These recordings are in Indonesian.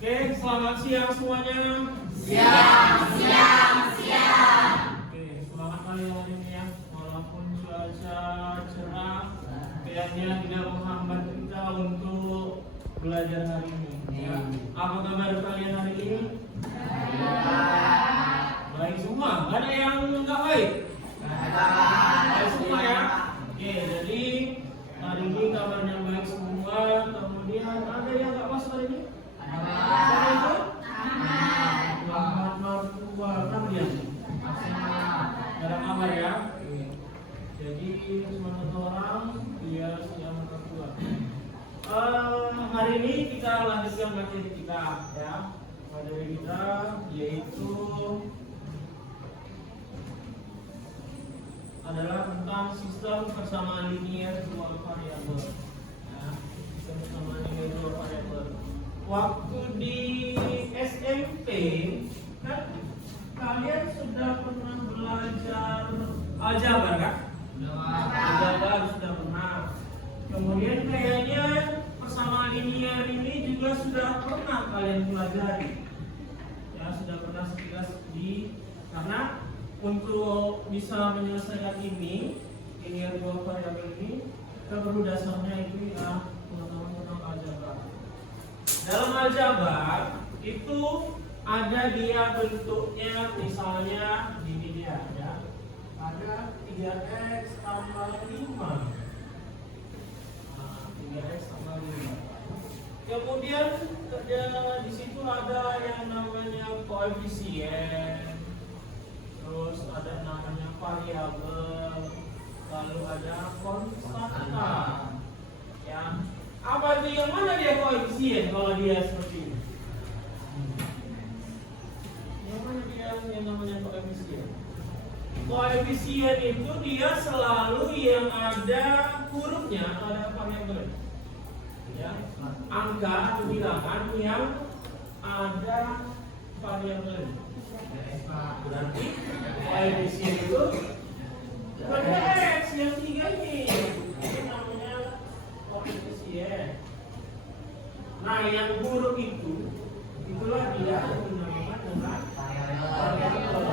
Oke, selamat siang semuanya. Siang. Oke, semangat kalian hari ini ya. Walaupun cuaca cerah, kayaknya tidak menghambat kita untuk belajar hari ini. Ya. Apa kabar kalian hari ini? Baik semua. Gak ada yang nggak baik? Baik semua ya. Oke, jadi hari ini kabarnya baik semua. Kemudian ada yang nggak masuk hari ini? Siapa itu? Selamat mertua. Kenapa dia? Gak ada kabar ya. Jadi cuma satu orang, dia selamat mertua. Hari ini kita lanjutkan materi kita ya. Materi kita yaitu adalah tentang sistem persamaan linear dua variabel. Ya, sistem persamaan linear dua variabel. Waktu di SMP kan kalian sudah pernah belajar aljabar kan? Aljabar sudah pernah. Kemudian kayaknya persamaan linear ini juga sudah pernah kalian pelajari. Ya, sudah pernah sekilas karena untuk bisa menyelesaikan ini linear dua variabel ini, kita perlu dasarnya itu ya pengetahuan tentang aljabar. Dalam aljabar itu ada dia bentuknya misalnya gini dia ya. Ada 3x tambah 5. 3x tambah 5. Kemudian di situ ada yang namanya koefisien. Terus ada namanya variabel. Lalu ada konstanta. Ya. Apa itu yang mana dia koefisien kalau dia seperti ini? Yang mana dia yang namanya koefisien? Koefisien itu dia selalu yang ada hurufnya, ada variabel. Ya, angka atau bilangan yang ada variabel. Berarti koefisien itu pada x yang 3 ini. Ini namanya koefisien. Nah, yang huruf itu itulah dia yang dinamakan dengan variabel.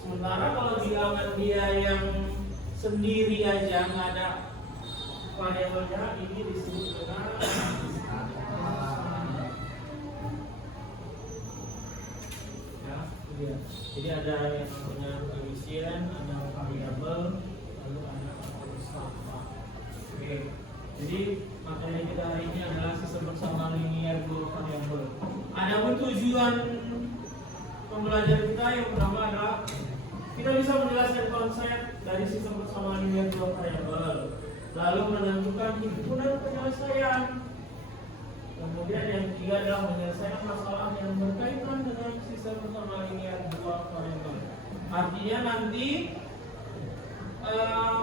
Sementara kalau bilangan dia yang sendiri aja nggak ada variabelnya, ini disebut dengan ya, dia. Jadi ada yang namanya koefisien, ada variabel, lalu ada konstanta. Oke. Jadi materi kita hari ini adalah sistem persamaan linear dua variabel. Adapun tujuan pembelajaran kita yang pertama adalah kita bisa menjelaskan konsep dari sistem persamaan linear dua variabel, lalu menentukan himpunan penyelesaian. Kemudian yang ketiga adalah menyelesaikan masalah yang berkaitan dengan sistem persamaan linear dua variabel. Artinya nanti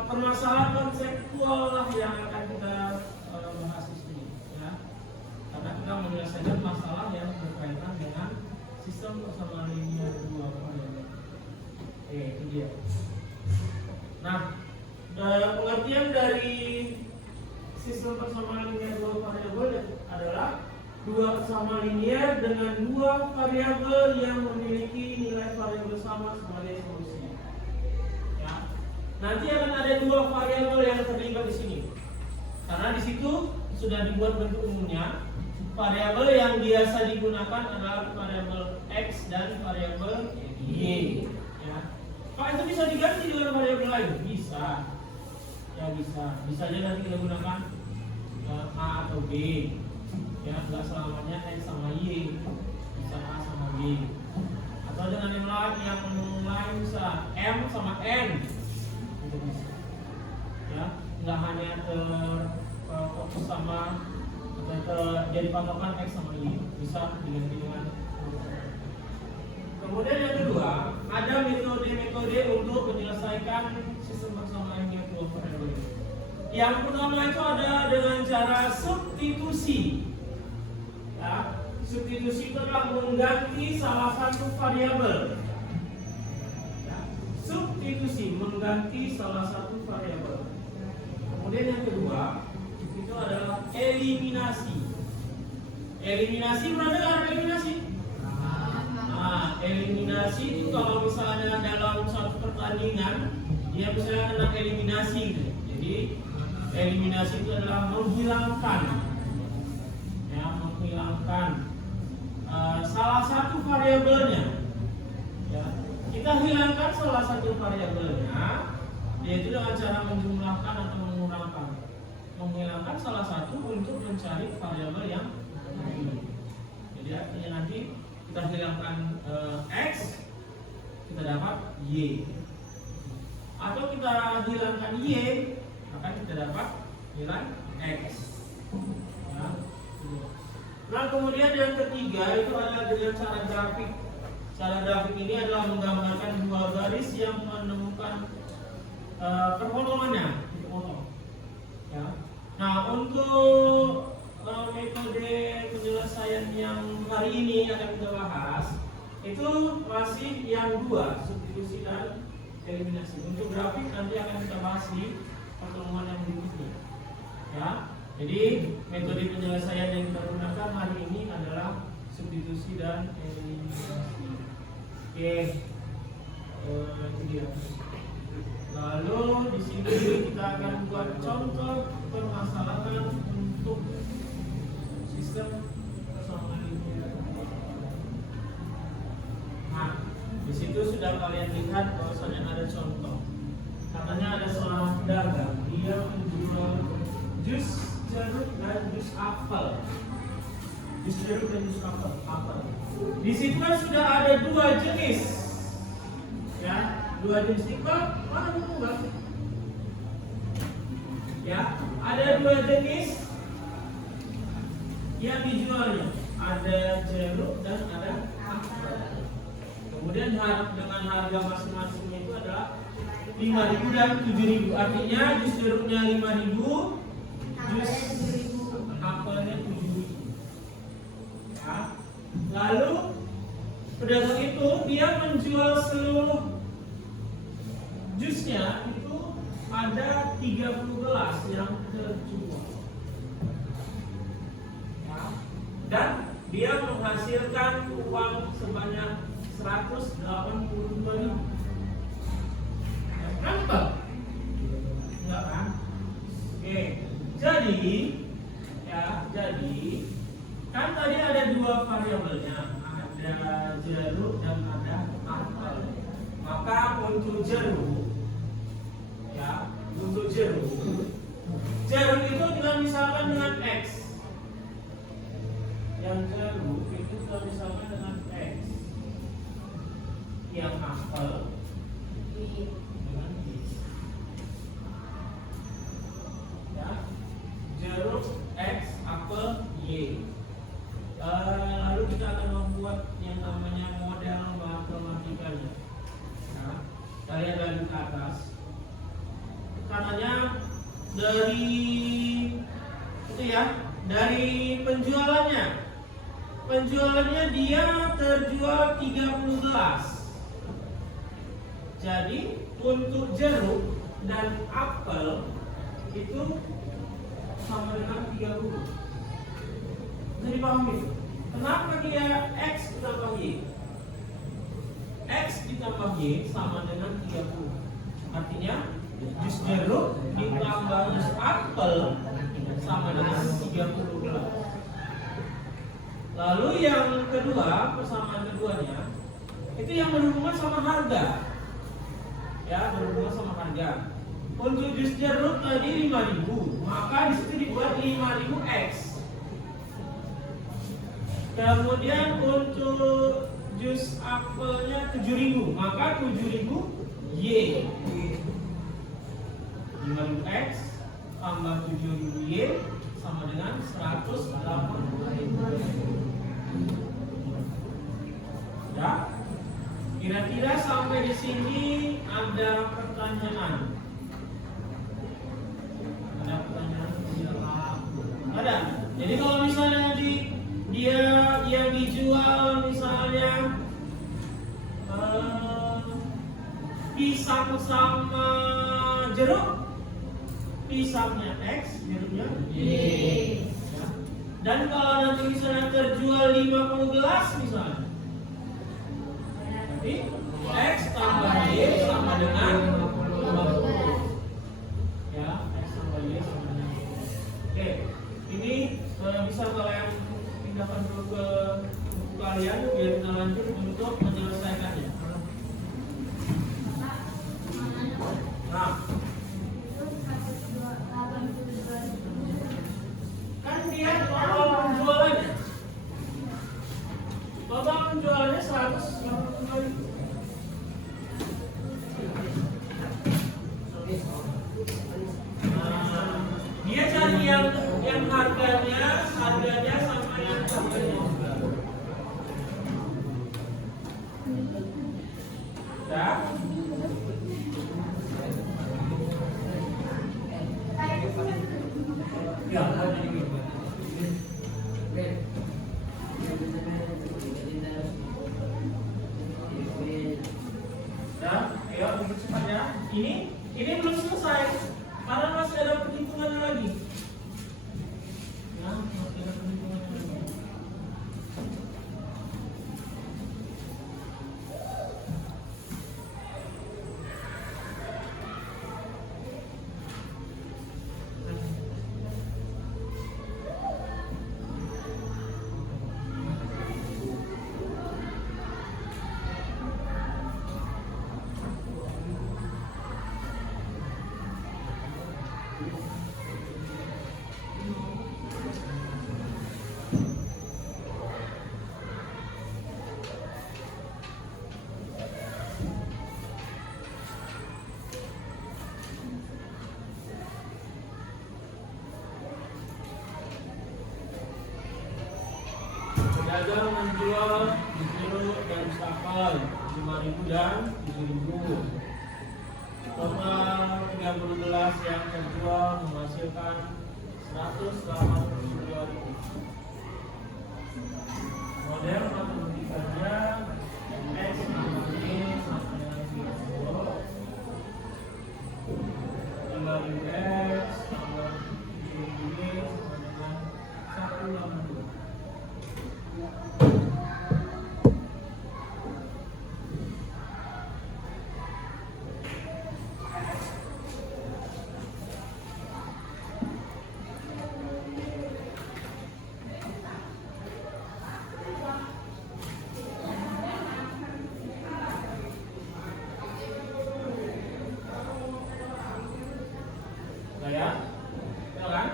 permasalahan konseptual lah yang akan kita bahas di sini, ya. Karena kita menyelesaikan masalah yang berkaitan dengan sistem persamaan linear dua variabel. Itu dia. Nah, pengertian dari sistem persamaan linear dua variabel adalah dua persamaan linear dengan dua variabel yang memiliki nilai variabel sama sebagai solusi. Nanti akan ada dua variabel yang terlibat di sini. Karena di situ sudah dibuat bentuk umumnya. Variabel yang biasa digunakan adalah variabel x dan variabel y. Ya. Pak, itu bisa diganti dengan variabel lain? Bisa. Ya bisa. Bisa aja nanti kita gunakan a atau b. Ya, nggak selamanya x sama y. Bisa a sama b. Atau dengan yang lain bisa m sama n. Ya, nggak hanya terfokus sama jadi patokan x sama y, bisa diganti dengan. Kemudian yang kedua, ada metode-metode untuk menyelesaikan sistem persamaan linear dua variabel. Yang pertama itu ada dengan cara substitusi. Ya, substitusi itu adalah mengganti salah satu variabel. Substitusi mengganti salah satu variabel. Kemudian yang kedua itu adalah eliminasi. Eliminasi, pernah dengar eliminasi? Nah, eliminasi itu kalau misalnya dalam suatu pertandingan dia misalnya kena eliminasi gitu. Jadi eliminasi itu adalah menghilangkan, ya, menghilangkan salah satu variabelnya. Ya, kita hilangkan salah satu variabelnya, yaitu dengan cara menjumlahkan atau mengurangkan. Menghilangkan salah satu untuk mencari variabel yang lain. Jadi artinya nanti kita hilangkan X, kita dapat Y. Atau kita hilangkan Y, maka kita dapat nilai X. Ya. Nah, kemudian yang ketiga itu adalah dengan cara grafik. Cara grafik ini adalah menggambarkan dua garis yang menemukan perpotongannya. Ya. Nah, untuk metode penyelesaian yang hari ini akan kita bahas itu masih yang dua, substitusi dan eliminasi. Untuk grafik nanti akan kita bahas di pertemuan yang berikutnya. Ya, jadi metode penyelesaian yang kita gunakan hari ini adalah substitusi dan eliminasi. Oke, itu dia. Lalu di sini kita akan buat contoh permasalahan untuk sistem persamaan linear. Nah, di situ sudah kalian lihat bahwasanya ada contoh. Katanya ada seorang pedagang, dia menjual jus jeruk dan jus apel. Jus jeruk dan jus apel. Di situ kan sudah ada dua jenis, ya, dua jenis. Mana buku bang? Ya, ada dua jenis yang dijualnya, ada jeruk dan ada apel. Kemudian dengan harga masing-masingnya itu adalah 5.000 dan 7.000. Artinya jus jeruknya 5.000, jus apelnya 7.000. Ya. Lalu pedagang itu dia menjual seluruh jusnya itu ada 30 gelas yang terjual. Ya. Dan dia menghasilkan uang sebanyak 182.000. Kenapa? Enggak kan? Oke. Jadi kan tadi ada dua variabelnya, ada jeruk dan ada apel. Maka untuk jeruk, ya, untuk jeruk itu kita misalkan dengan X. Yang jeruk itu kita misalkan dengan X. Yang apel dengan Y. Ya, jeruk X, apel Y. Lalu kita akan membuat yang namanya model matematikanya. Nah, kita lihat dari ke atas. Katanya dari itu ya, dari penjualannya dia terjual 30 gelas. Jadi untuk jeruk dan apel itu sama dengan 30. Jadi paham itu? Kenapa dia X ditambah Y? X ditambah Y sama dengan 30. Artinya jus jeruk ditambah jus apel sama dengan 30 gelas. Lalu yang kedua, persamaan keduanya itu yang berhubungan sama harga. Ya, berhubungan sama harga. Untuk jus jeruk tadi 5.000, maka disitu dibuat 5.000 X. Kemudian untuk jus apelnya 7.000, maka 7.000 Y. 5.000 X tambah 7.000 Y sama dengan 180.000. Ya. Kira-kira sampai di sini ada pertanyaan? Ada pertanyaan? Ada. Jadi kalau misalnya nanti dia yang dijual misalnya pisang sama jeruk, pisangnya X, jeruknya Y. Ya. Dan kalau nanti misalnya terjual 50 gelas misalnya, nanti X tambah Y sama dengan 50. Ya, X tambah Y sama dengan 50. Oke, ini bisa kalian pindahkan dulu ke buku kalian biar kita lanjut untuk menyelesaikannya. Nah, kan dia total penjualannya 182.000. Nah, dia cari yang harganya sama yang harganya ya. Ya, ayo lebih cepat ya. Ini belum selesai karena masih ada perhitungannya lagi. Ya, masih ada perhitungannya lagi. Pedagang menjual bibir dan stafel 5.000 dan 7.000. Total 30 gelas yang terjual menghasilkan 182.000. Model matematikanya X sama Y sama dengan 5.000 X sama 7.000 Y sama dengan 182. Ya, kan?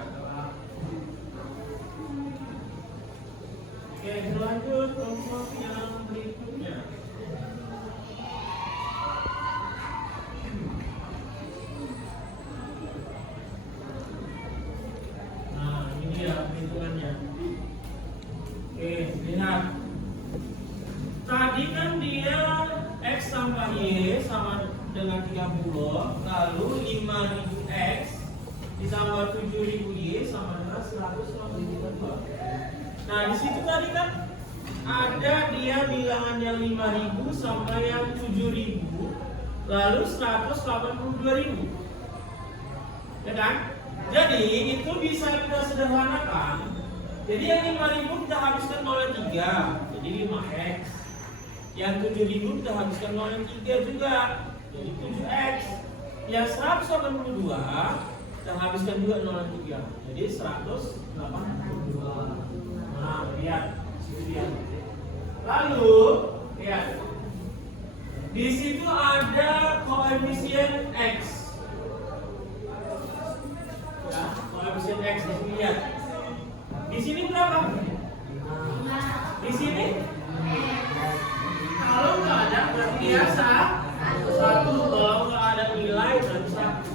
Oke, lanjut kelompok yang berikutnya. Nah, ini dia perhitungannya. Oke, lihat. Tadi kan dia X tambah Y sama dengan 30, lalu 5.000 X ditambah 7.000 Y sama dengan 182. Nah, di situ tadi kan ada dia bilangan yang 5.000 sama yang 7.000, lalu 182.000. Ya kan? Jadi itu bisa kita sederhanakan. Jadi yang 5.000 kita habiskan oleh 3, jadi 5X. Yang 7.000 kita habiskan oleh 3 juga, jadi 7X. Yang 182 kita habiskan juga 0,3, jadi 182. Nah, lihat situ dia. Lalu lihat di situ ada koefisien X. Ya, koefisien X di sini lihat. Di sini berapa? Di sini kalau nggak ada berarti biasa 1, kalau nggak ada nilai berarti 1.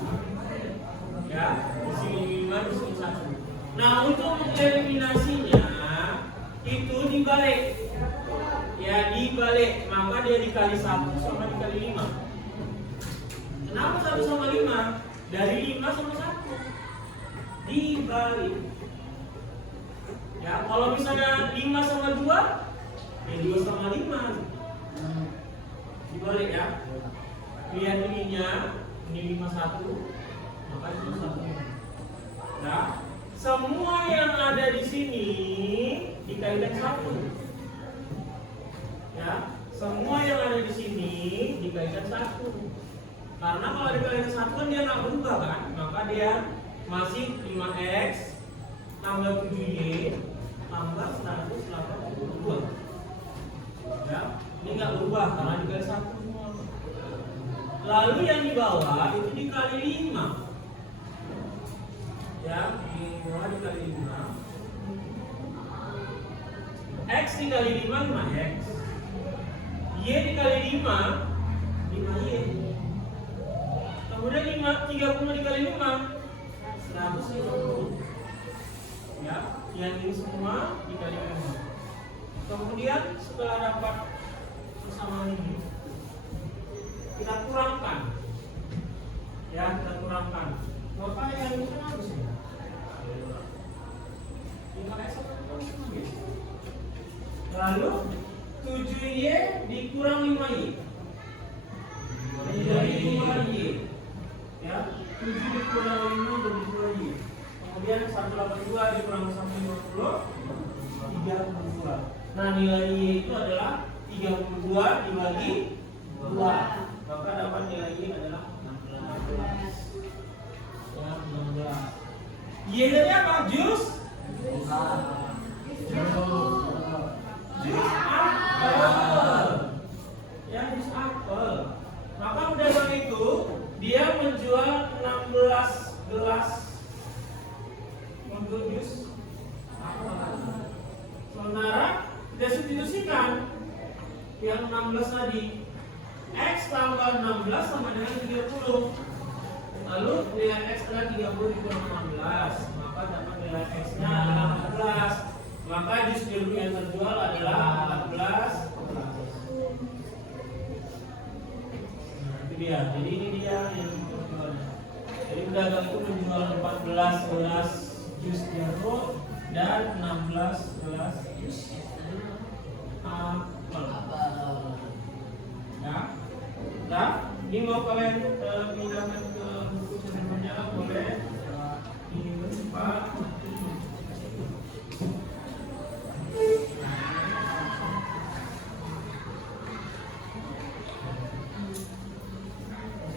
Ya, di sini 5, di sini 1. Nah, untuk eliminasinya itu dibalik. Ya, dibalik. Maka dia dikali 1 sama dikali 5. Kenapa 1 sama 5? Dari 5 sama 1. Dibalik. Ya, kalau misalnya 5 sama 2, ya 2 sama 5. Dibalik ya. Lihat ininya, ini 51. Maka itu 1. Nah, semua yang ada di sini dikalikan 1. Ya, semua yang ada di sini dikalikan 1. Karena kalau dikalikan 1 kan dia nggak berubah kan, maka dia masih 5x tambah 7y tambah 182. Ya, ini nggak berubah karena dikali 1 semua. Lalu yang di bawah itu dikali 5. Ya, di bawah dikali 5. X dikali 5, 5x. Y dikali 5, 5y. Kemudian 30 dikali 5, 150. Ya, yang ini semua dikali 5. Kemudian setelah dapat persamaan ini, kita kurangkan. Ya, kita kurangkan. Maka yang ini kan habis ya. 5x. Lalu 7y dikurang 5y. Jadi 2y. Ya, 7 dikurang 5 jadi 2y. Kemudian 182 dikurang 150, 32. Nah, nilai y itu adalah 32 dibagi 2. Maka dapat nilai y adalah 16. Ya, 16. Y dari apa? Jus? Jus apel. Ya, jus apel. Maka pedagang itu dia menjual 16 gelas untuk jus apel. Sementara kita substitusikan yang 16 tadi. X tambah 16 sama dengan 30. Lalu nilai X adalah 30 dikurang 16. Maka dapat nilai X-nya adalah 14. Maka jus jeruk yang terjual adalah 14. Nah, itu dia. Jadi ini dia yang terjual. Jadi pedagang itu menjual 14 gelas jus jeruk dan 16 gelas jus apel. Ya. Nah, ini mau kalian pindahkan ke buku sebelumnya boleh. Ini Pak.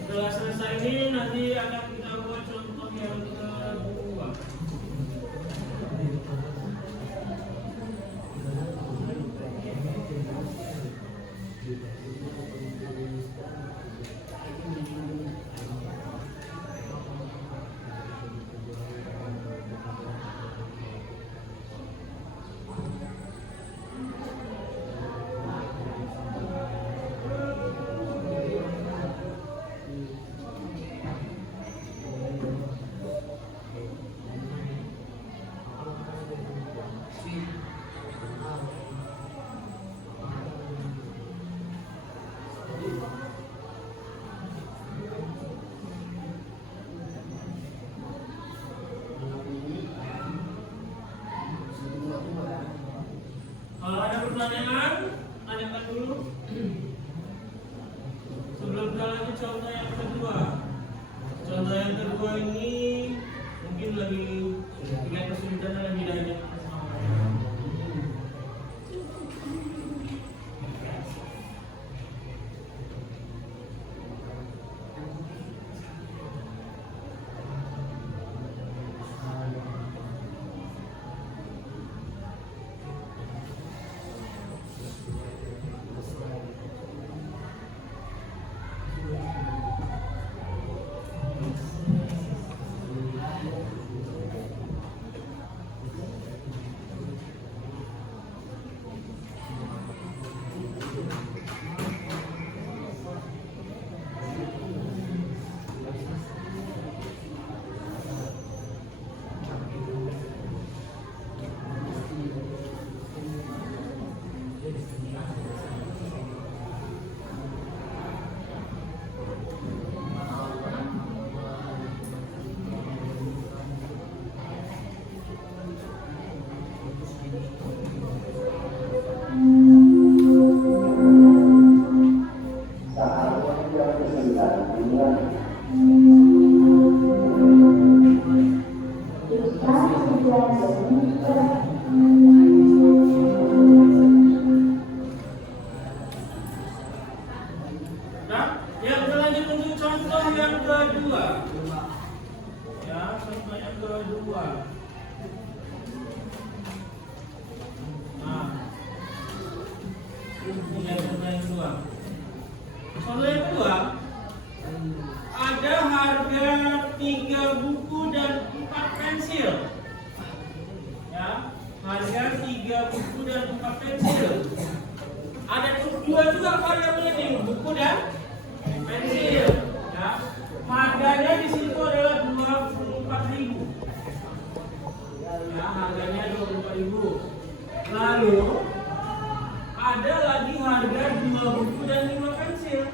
Setelah selesai ini nanti akan kita buat contoh yang kedua. Kalau ada pertanyaan, tanyakan dulu. Sebelum kita lanjut contoh yang kedua. Contoh yang kedua ini mungkin lebih tingkat kesulitan dalam bidangnya. kedua. Contoh yang kedua, ada harga 3 buku dan 4 pensil. Ya, harga 3 buku dan 4 pensil. Ada dua juga variabel ini, buku dan pensil. Ya, harganya di situ adalah 24.000. Ya, harganya 24.000. Lalu ada lagi harga 2 buku dan 5 pensil.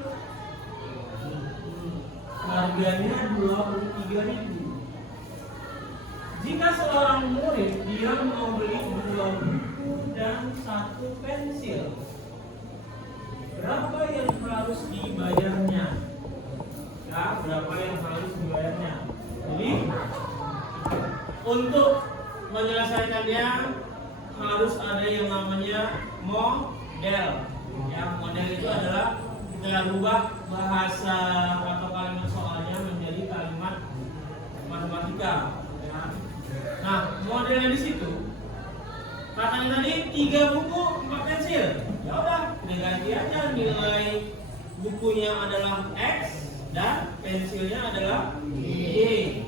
Harganya 23.000. Jika seorang murid dia mau beli 2 buku dan 1 pensil, berapa yang harus dibayarnya? Ya, berapa yang harus dibayarnya? Jadi untuk menyelesaikannya harus ada yang namanya model. Ya, model itu adalah kita rubah bahasa atau kalimat soalnya menjadi kalimat matematika. Ya. Nah, modelnya di situ. Katanya tadi 3 buku 4 pensil. Ya udah, kita ganti aja nilai bukunya adalah X dan pensilnya adalah Y.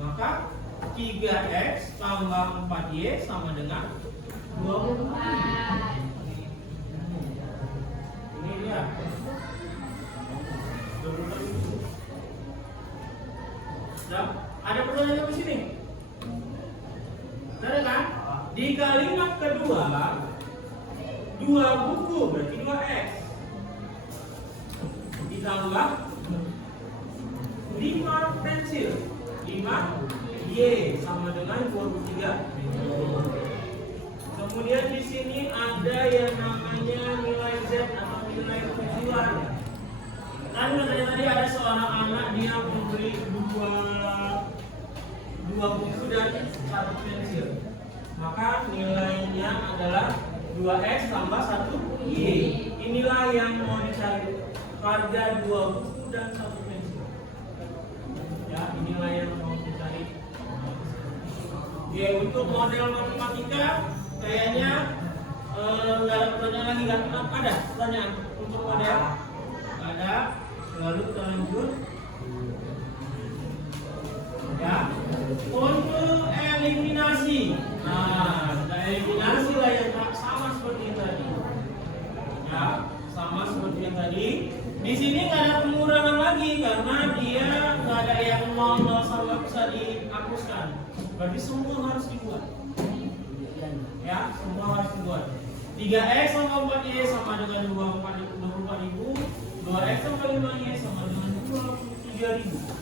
Maka 3X tambah 4Y sama dengan 24. Ini dia. Nah, ada pertanyaan di sini. Ada kan? Di kalimat kedua 2 buku berarti 2X ditambah 5 pensil 5Y sama dengan 23. Kemudian di sini ada yang namanya nilai Z atau nilai tujuan. Kan tadi ada seorang anak dia membeli dua buku dan 1 pensil. Maka nilainya adalah 2X tambah 1Y. Inilah yang mau dicari, harga 2 buku dan 1 pensil. Ya, inilah yang mau dicari. Ya, untuk model matematika kayaknya nggak ada pertanyaan lagi, nggak ada pertanyaan untuk model. Ada. Lalu kita lanjut. Ya, untuk eliminasi. Nah, kita eliminasi lah yang sama seperti yang tadi. Ya, sama seperti yang tadi. Di sini nggak ada pengurangan lagi karena dia nggak ada yang 0 sama bisa dihapuskan. Berarti semua harus dibuat. Ya, semua harus dibuat. 3X sama 4Y sama dengan 24.000. 2X sama 5Y sama dengan 23.000.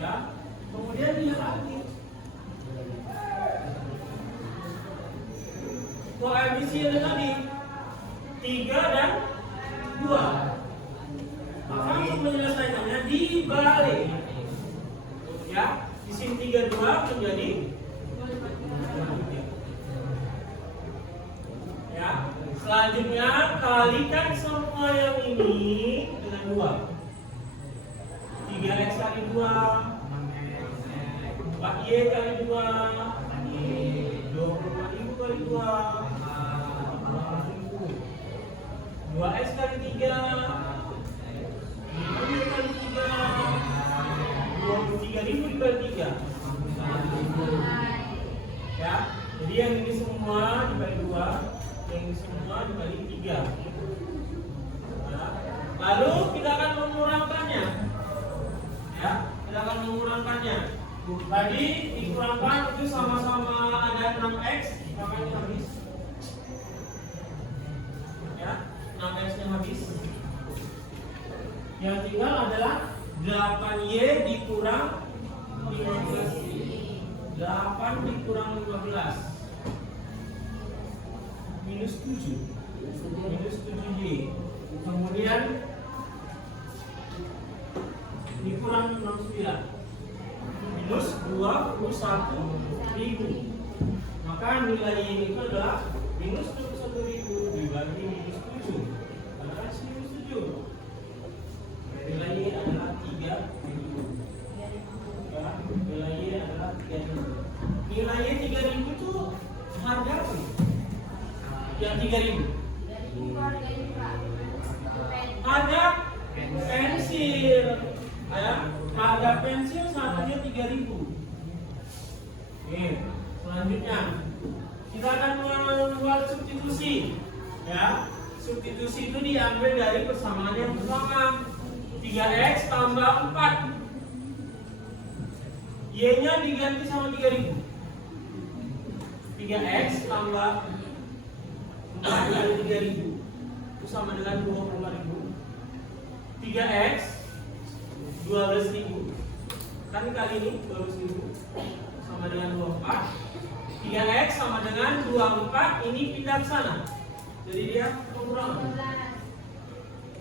Ya, kemudian dia lagi koefisien tadi 3 dan 2. Maka untuk menyelesaikannya dibalik. Ya, di sini 32 menjadi ya. Selanjutnya kalikan semua yang ini dengan 2. 3X kali 2, 4Y kali 2, 24.000 kali 2, 2X kali 3, 5Y kali 3, 23.000 dikali 3. Ya, jadi yang ini semua dikali 2, yang ini semua dikali 3. Ya. Lalu kita akan mengurangkannya. Ya, kita akan mengurangkannya. Tadi dikurangkan itu sama-sama ada 6X, makanya habis. Ya, 6X-nya habis. Yang tinggal adalah 8Y dikurang 15. 8 dikurang 15 minus 7. Minus 7Y. Kemudian dikurang 69 minus 21.000. Maka nilai ini itu adalah minus 21.000 dibagi minus 7. Karena minus 7. Nilai Y adalah 3.000. Ya, nilai Y adalah 3.000. Nilai Y 3.000 itu harga apa? Yang 3.000. Harga pensil, ya. Harga pensil satunya 3.000. Nih, selanjutnya kita akan membuat substitusi, ya. Substitusi itu diambil dari persamaan yang pertama. 3x tambah 4. Y-nya diganti sama 3.000. 3x tambah 4 kali 3.000 itu sama dengan 24.000. 3x 12.000. Kan kali ini 12.000 sama dengan 24. 3x sama dengan 24, ini pindah ke sana. Jadi dia pengurangan.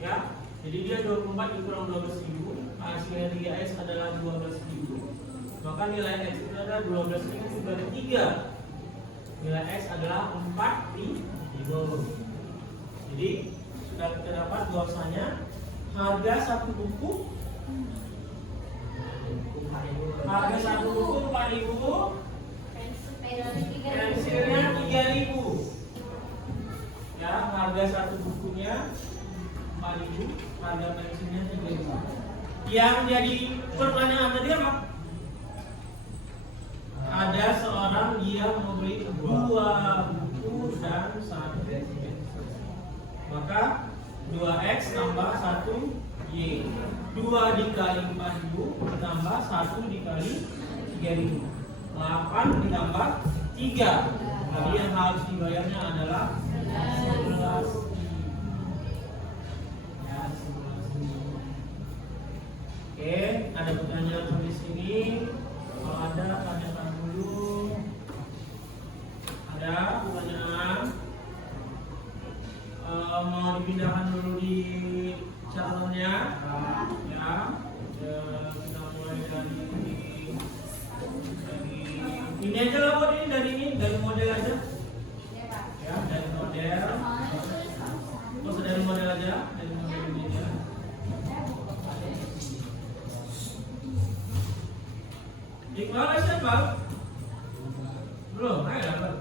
Ya. Jadi dia 24 dikurang 12.000, hasilnya 3x adalah 12.000. Maka nilai x itu adalah 12.000 dibagi 3. Nilai x adalah 4.000. Jadi sudah kita dapat bahwasanya harga satu buku 4.000, pensilnya 3.000. Ya, harga satu bukunya 4.000, harga pensilnya 3.000. Yang jadi pertanyaan tadi apa? Ada seorang dia membeli 2 buku dan 1 pensil. Maka 2x tambah 1y. 2 dikali 4.000 tambah 1 dikali 3.000. 8 ditambah 3. Jadi yang harus dibayarnya adalah 11.000. Oke, ada pertanyaan sampai sini? Kalau ada, tanyakan dulu. Ada pertanyaan? Mau dipindahkan dulu di catatannya? Ya. Kita mulai dari ini aja lah, buat ini dari model aja. Ya, dari model. Terus dari model aja, dari model ini aja. Iqbal siapa? Belum, ayo dapat.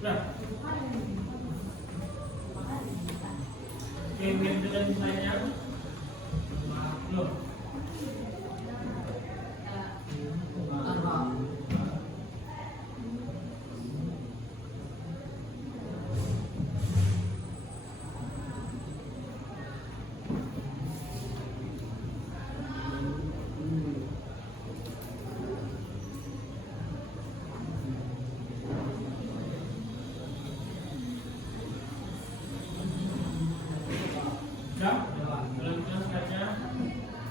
Nah, dengan misalnya, loh.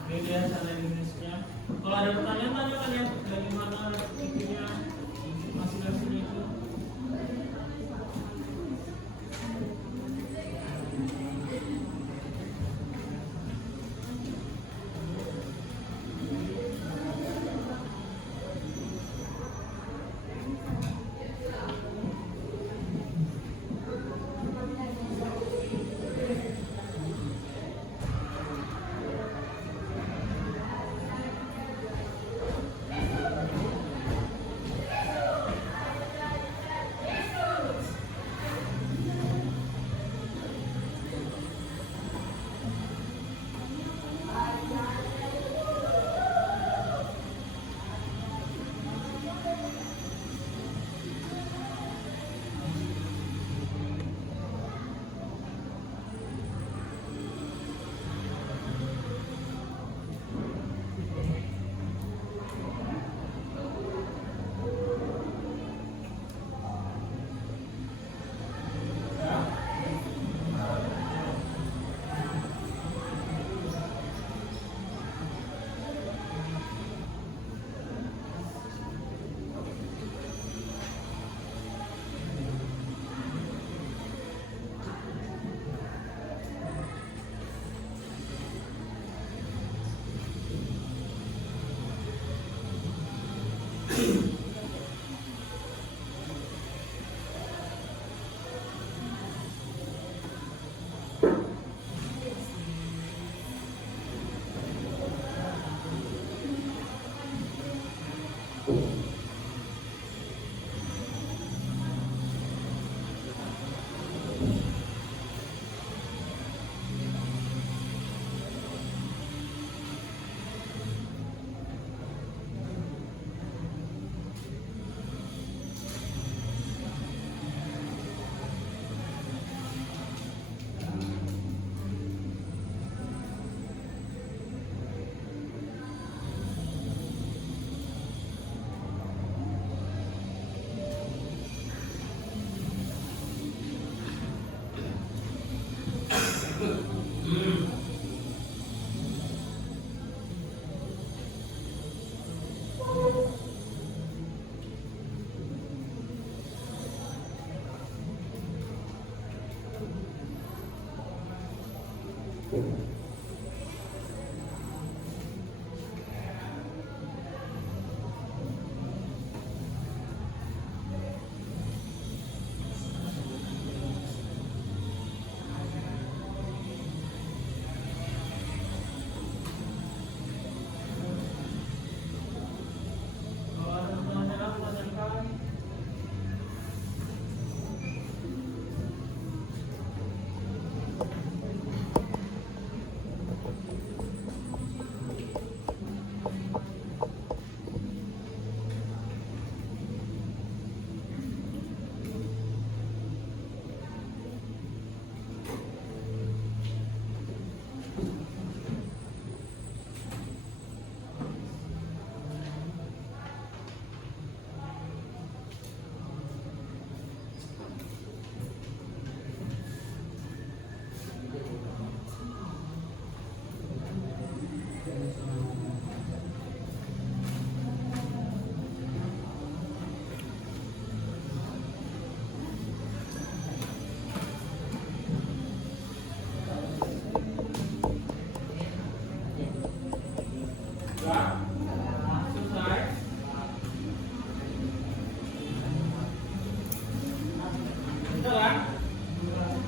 Media sana Indonesia. Kalau ada pertanyaan tanyakan ya, dari mana itunya masing-masing itu.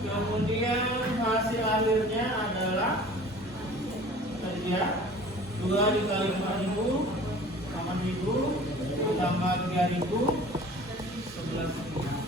Kemudian hasil akhirnya adalah kerja 2 dikali 4.000 sama 1.000 tambah 3.000 11.000.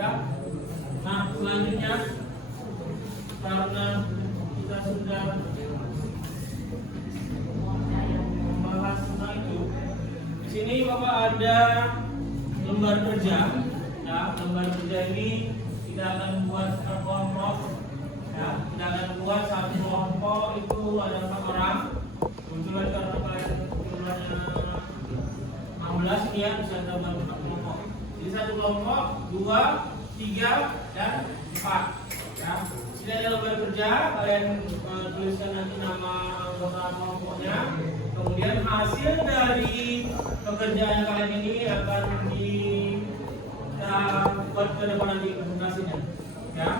Ya. Nah, selanjutnya karena kita sudah membahas tentang itu, di sini Bapak ada lembar kerja. Ya, lembar kerja ini kita akan buat kelompok. Ya, kita akan buat satu kelompok itu ada 4 orang. Kebetulan karena kalian jumlahnya 16 ini ya, bisa tambah 4 kelompok. Jadi satu kelompok, 2, 3, dan 4. Ya. Sini ada lembar kerja, kalian tuliskan nanti nama anggota kelompoknya. Kemudian hasil dari pekerjaan kalian ini akan kita buat ke depan nanti presentasinya. Ya.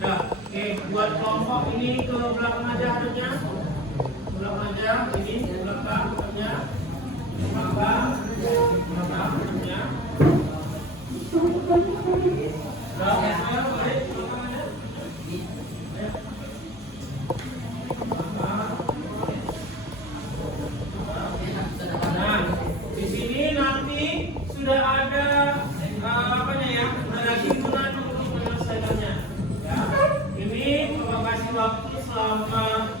Nah, oke, buat kelompok ini ke belakang aja hadapnya. Belakang aja, ini belakang hadapnya. Nah, di sini nanti sudah ada apanya ya, sudah ada hitungan untuk menyelesaikannya. Ya, ini Bapak kasih waktu selama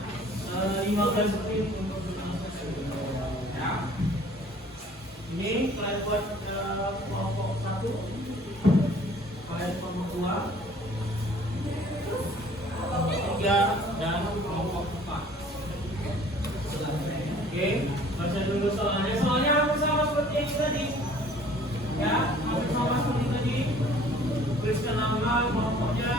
15 menit untuk menyelesaikan. Ya, ini kalian buat kelompok 1, kalian kelompok 2, 3, dan kelompok 4. Oke, baca dulu soalnya. Soalnya hampir sama seperti yang tadi. Ya, hampir sama seperti tadi. Tuliskan nama kelompoknya.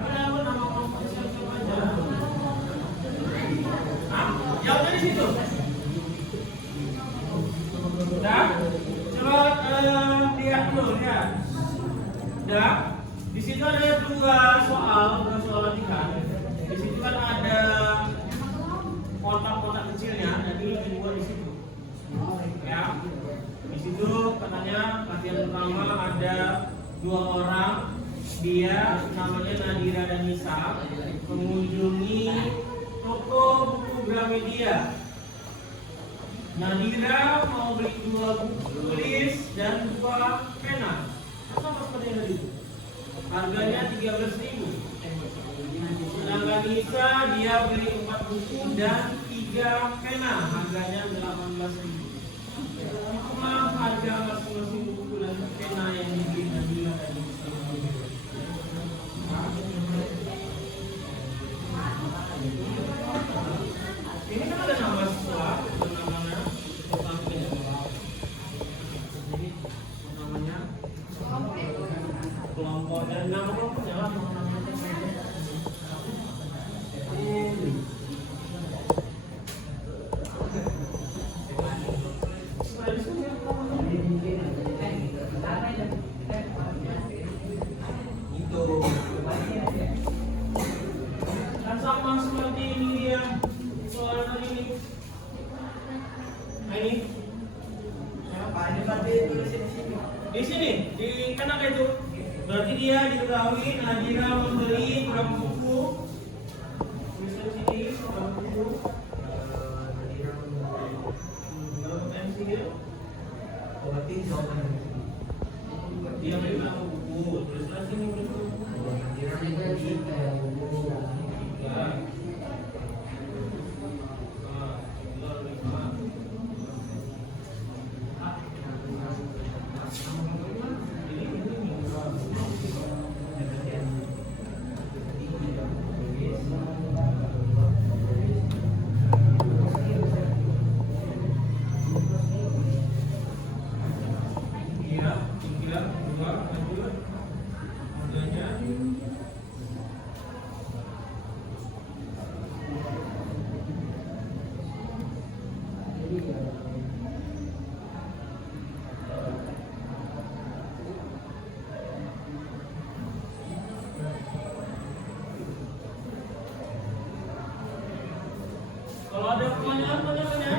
Ada apa nama kelompoknya? Siapa aja? Hah? Jawabnya di situ. Udah? Coba lihat dulu, lihat. Udah? Di situ ada dua soal latihan. Di situ kan ada kotak-kotak kecilnya, dan ini dibuat di situ. Ya, di situ katanya latihan pertama ada 2 orang, dia namanya Nadira dan Nisa, mengunjungi toko buku Gramedia. Nadira mau beli 2 buku tulis dan 2 pena. Sama seperti yang tadi. Harganya 13.000. Sedangkan Nisa dia beli 4 buku dan 3 pena, harganya 18.000. Hitunglah harga masing-masing buku dan pena yang dibeli Nadira dan Nisa. Ini kan ada nama siswa, namanya kelompok dan nama kelompoknya lah namanya. Dan sama seperti ini dia soal ini. Nah ini. Di sini, di kanan itu. Berarti dia diketahui Nadira membeli berapa buku? Tulisan sini berapa buku? Berapa MC dia? Berarti jawabannya. Dia beli berapa buku? Tulisan sini berapa buku? Nadira beli buku. Kalau ada pertanyaan, tanya-tanya.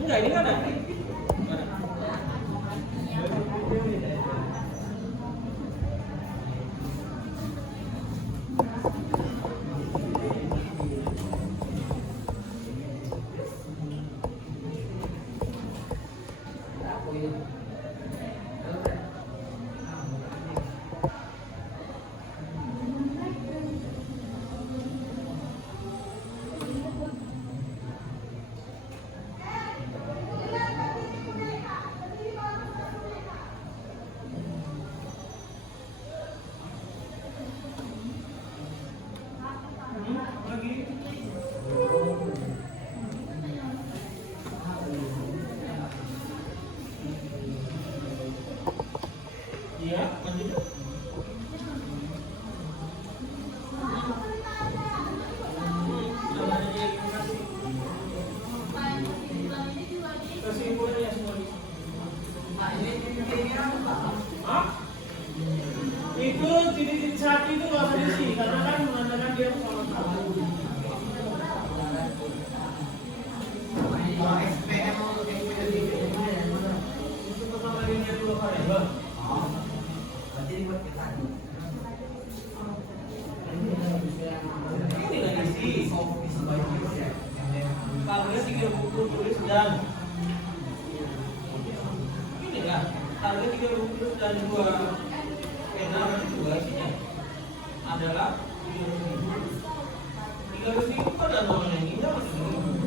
Enggak, ini kan ada. Ya, lanjut. Kesimpulannya semua di Hah? Itu titik-titik satu itu nggak usah diisi karena kan menandakan dia sama-sama. Itu pertama linear dua variabel. Ini nggak diisi. Targetnya 30 tulis dan ini enggak. Target 30 tulis dan 2 pena dua isinya adalah 300.000 pada nomor yang ini masih ini.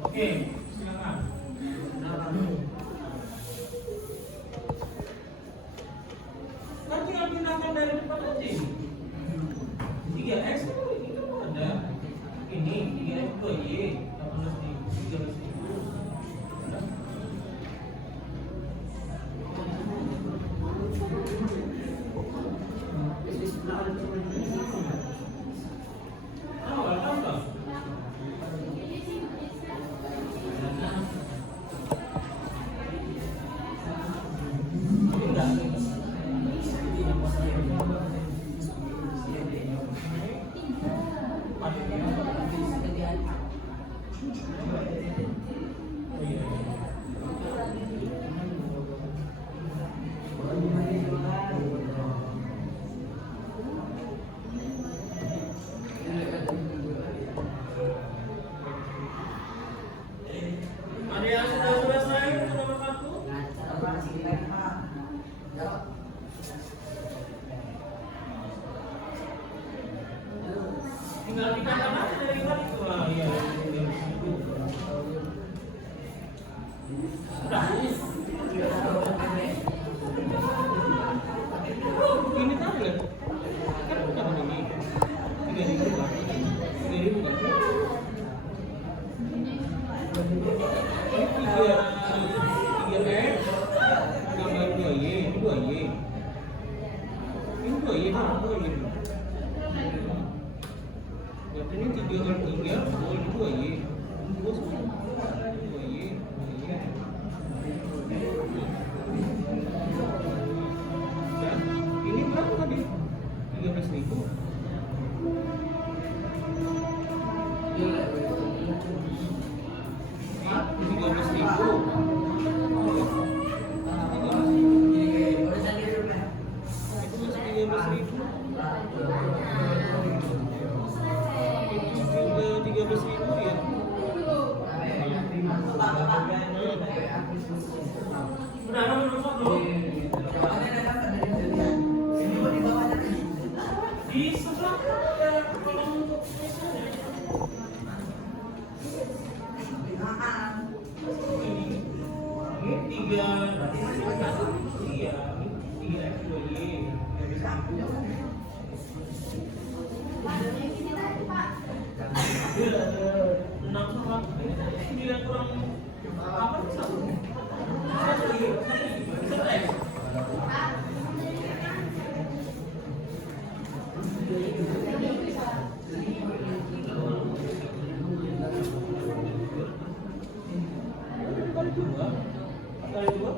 Oke, silakan. Kan tinggal pindahkan dari depan aja. 3x ini kan ada. Ini 3x 2y 18.000 Ada yang sudah selesai untuk nomor 1? Tinggal dikatakan aja dari tadi tuh. Iya. Sudah. Ini tadi lah. Kan bukan ini. 3.000 kan? 3.000 kan? 3x tambah 2y, ini 2y. Ini 2y kan? 2y. Berarti ini 3 kali 3, ini 2y. 2y. Ya, ini berapa tadi? 13.000. Iya, iya, iya. Dia ada 6 sama 9 kurang apa satu? Satu lagi, satu lagi. Kali dua.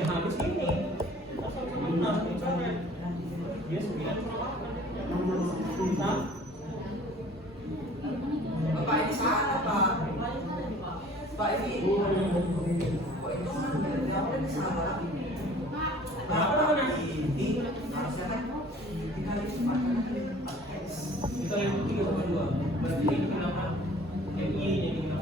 Habis ini. Asal cuma 6 dicoret. Dia 9 kurang apa? Bapak ini salah Pak. Pak ini. Kok itu kan dari salah. Berapa namanya? Ini harusnya kan dikali 4. Dikali 3,2. Berarti ini kenapa? Yang ini jadi kenapa?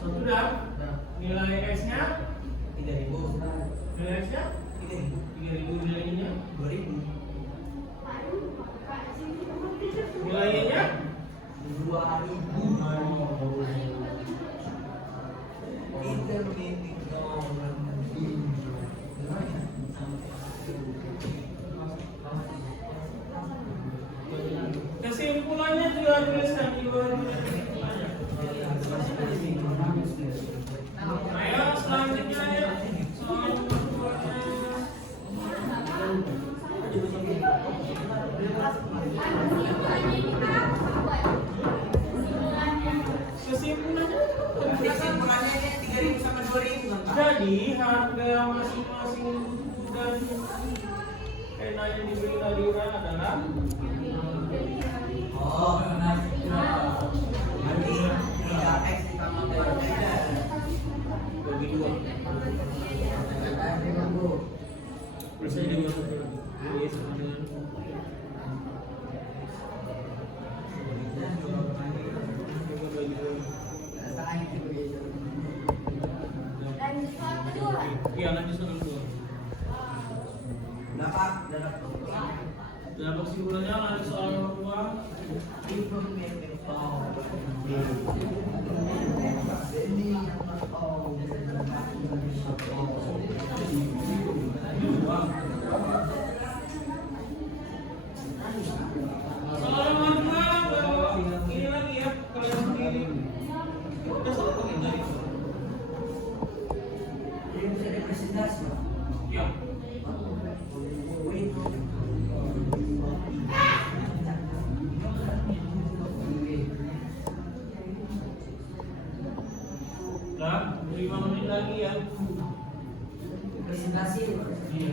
Sudah? Nilai S-nya 3.000. nilai S-nya 3.000 nilainya 2.000. nilainya 2.000. Intermeeting dong. kesimpulannya juga tuliskan di bawah. Ayo selanjutnya ya. Kesimpulannya ini 3.000 sama 2.000 kan Pak? Jadi harga masing-masing dan pena yang dibeli tadi orang adalah Berarti 3x ditambah 2x bagi 2. Bersih dengan ini sama dengan iya lanjut soal kedua. Dapat kesimpulannya lanjut soal kedua. Soal yang kedua ini lagi ya kalian sendiri. Udah satu ini. Jadi bisa dipresentasi. Ya. Nah, 5 menit lagi ya. Presentasi. Iya.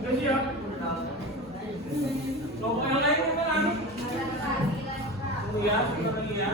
Udah siap? Kelompok yang lain itu kan? Iya, kita lagi ya.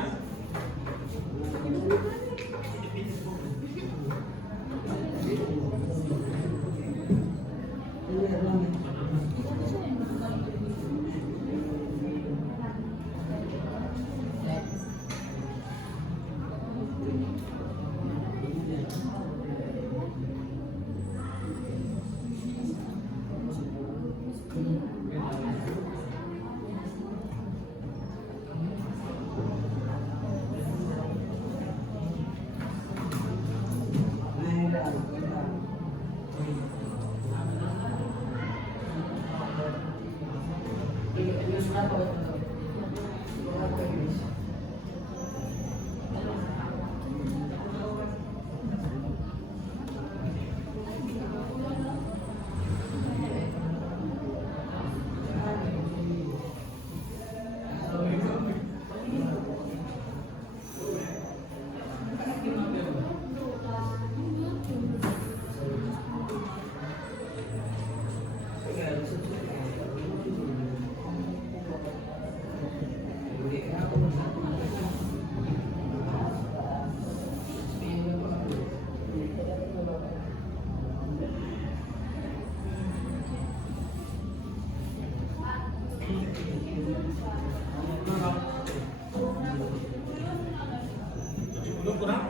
Kurang?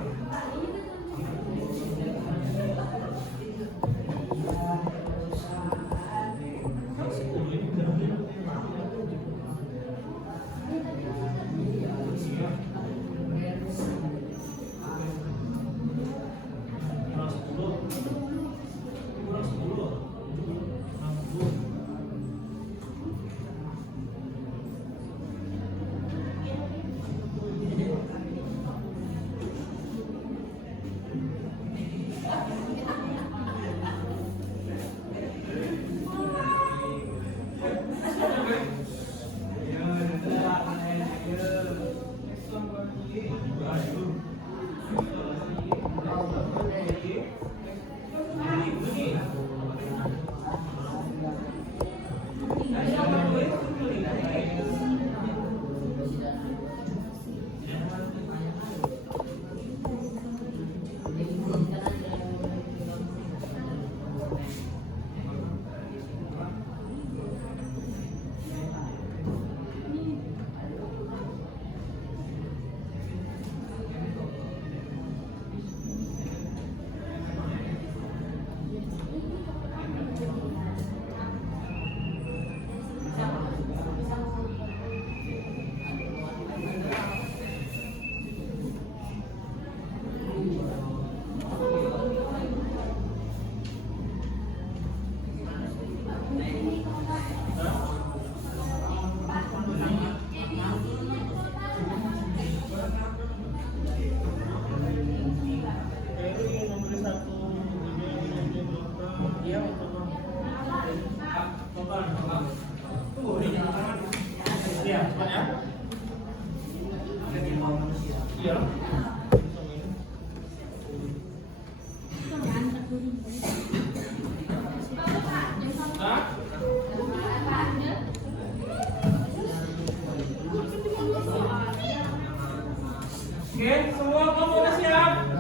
Oke, semua kamu udah siap?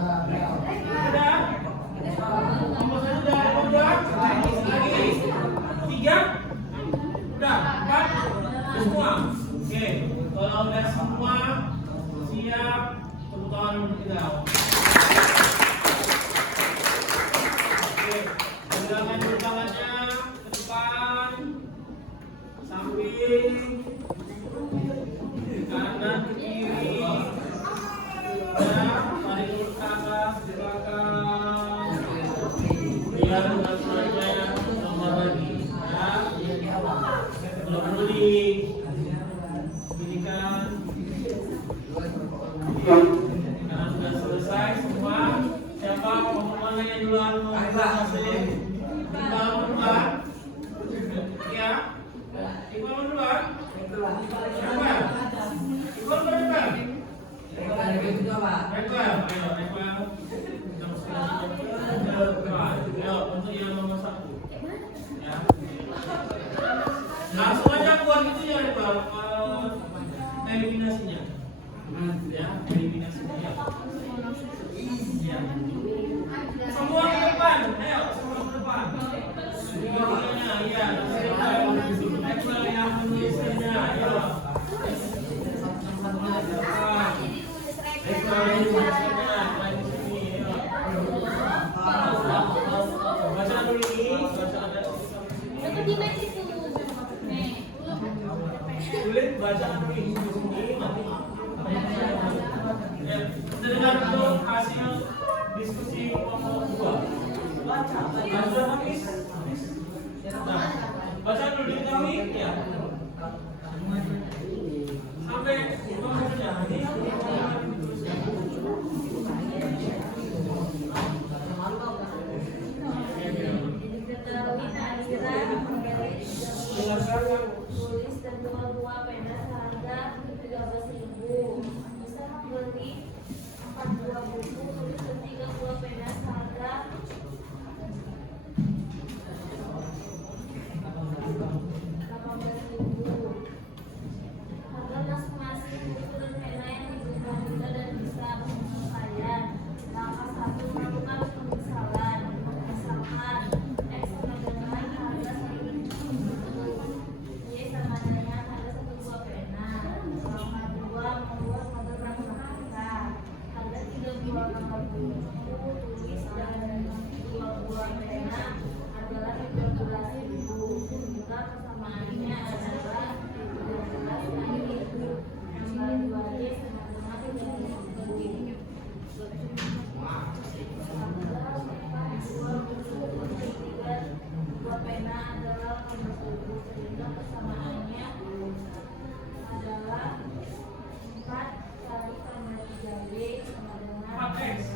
Udah? Kamu sudah? Lagi? 3? Udah? 4? Udah semua? Oke, kalau udah semua siap, tepuk tangan untuk kita. Oke, gerakan dulu tangannya ke depan, samping, kanan ke kiri. Tarik ke atas, ke belakang. Biar suaranya tambah lagi. Ya, belum perlu diberikan. Karena sudah selesai semua. Siapa mana yang duluan mau masuk? Iqbal duluan. Ya, Iqbal duluan. Siapa? Iqbal duluan. Ayo, untuk yang nomor 1. Ya. Langsung aja buat itu ya, eliminasinya. Ya, eliminasinya. Ya. Semua ke depan. Ayo, semua ke depan. Semuanya, ya. Ekspal yang menulisnya, ayo. Sulit bacaan dulu ini nanti. Ya, dengar dulu hasil diskusi kelompok 2. Baca habis. Nah, baca dulu diketahui ya. Sampai nomornya ini. Tulis dan dua pena seharga 13.000. Bisa membeli 4 buah buku tulis dan 3 buah pena seharga 18.000. Harga masing-masing buku dan pena yang diberikan mudah dan bisa penyelesaian. Langkah 1, melakukan pemisalan. Misalkan X sama dengan harga 1.000. Y sama dengan harga 1 buah pena. Langkah 2, membuat model matematika. Harga 3 buah gambar buku tulis dan 2 buah pena adalah 13.000. Jika persamaannya adalah 13 kali 1. Tambah 2Y sama dengan 30. Dua pena adalah 15.000, sehingga persamaannya adalah 4 kali tambah 3Y sama dengan 14.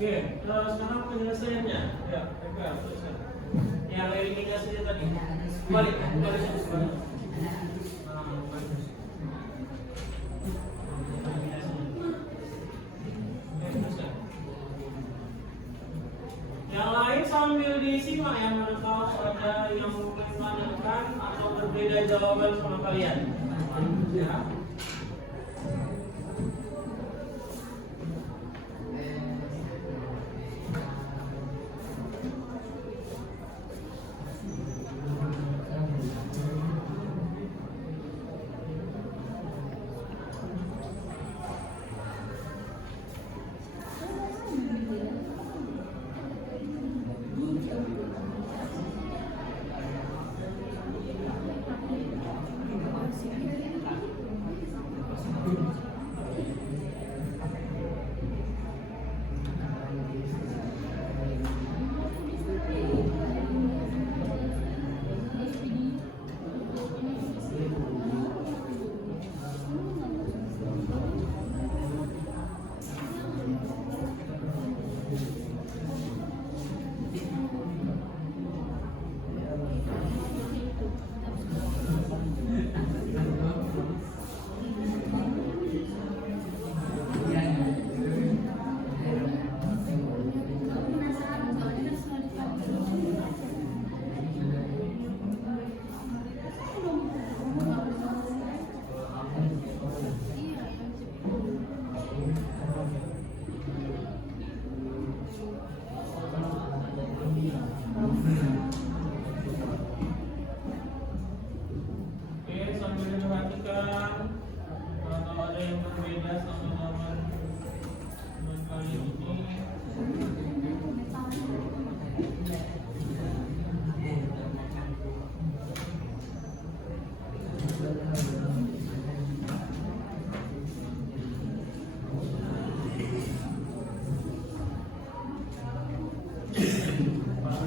Oke, sekarang penyelesaiannya. Ya, selesai. Yang eliminasinya tadi. Balik. Yang lain sambil disimak ya, manakala ada yang menanyakan atau berbeda jawaban sama kalian. Ya.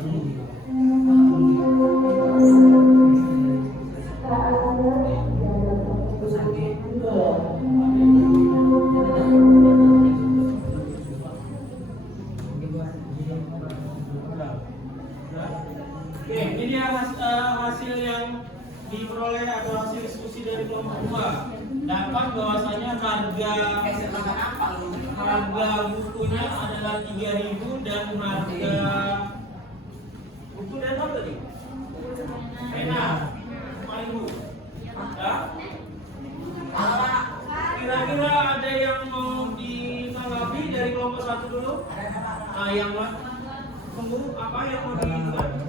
Oke, ini dia hasil yang diperoleh atau hasil diskusi dari kelompok 2. Dapat bahwasanya harga bukunya adalah 3.000 dan harga buku dan apa tadi? Pena 5.000. Ya? Kira-kira ada yang mau ditanggapi dari kelompok 1 dulu? Nah, yang tunggu apa yang mau ditanggapi?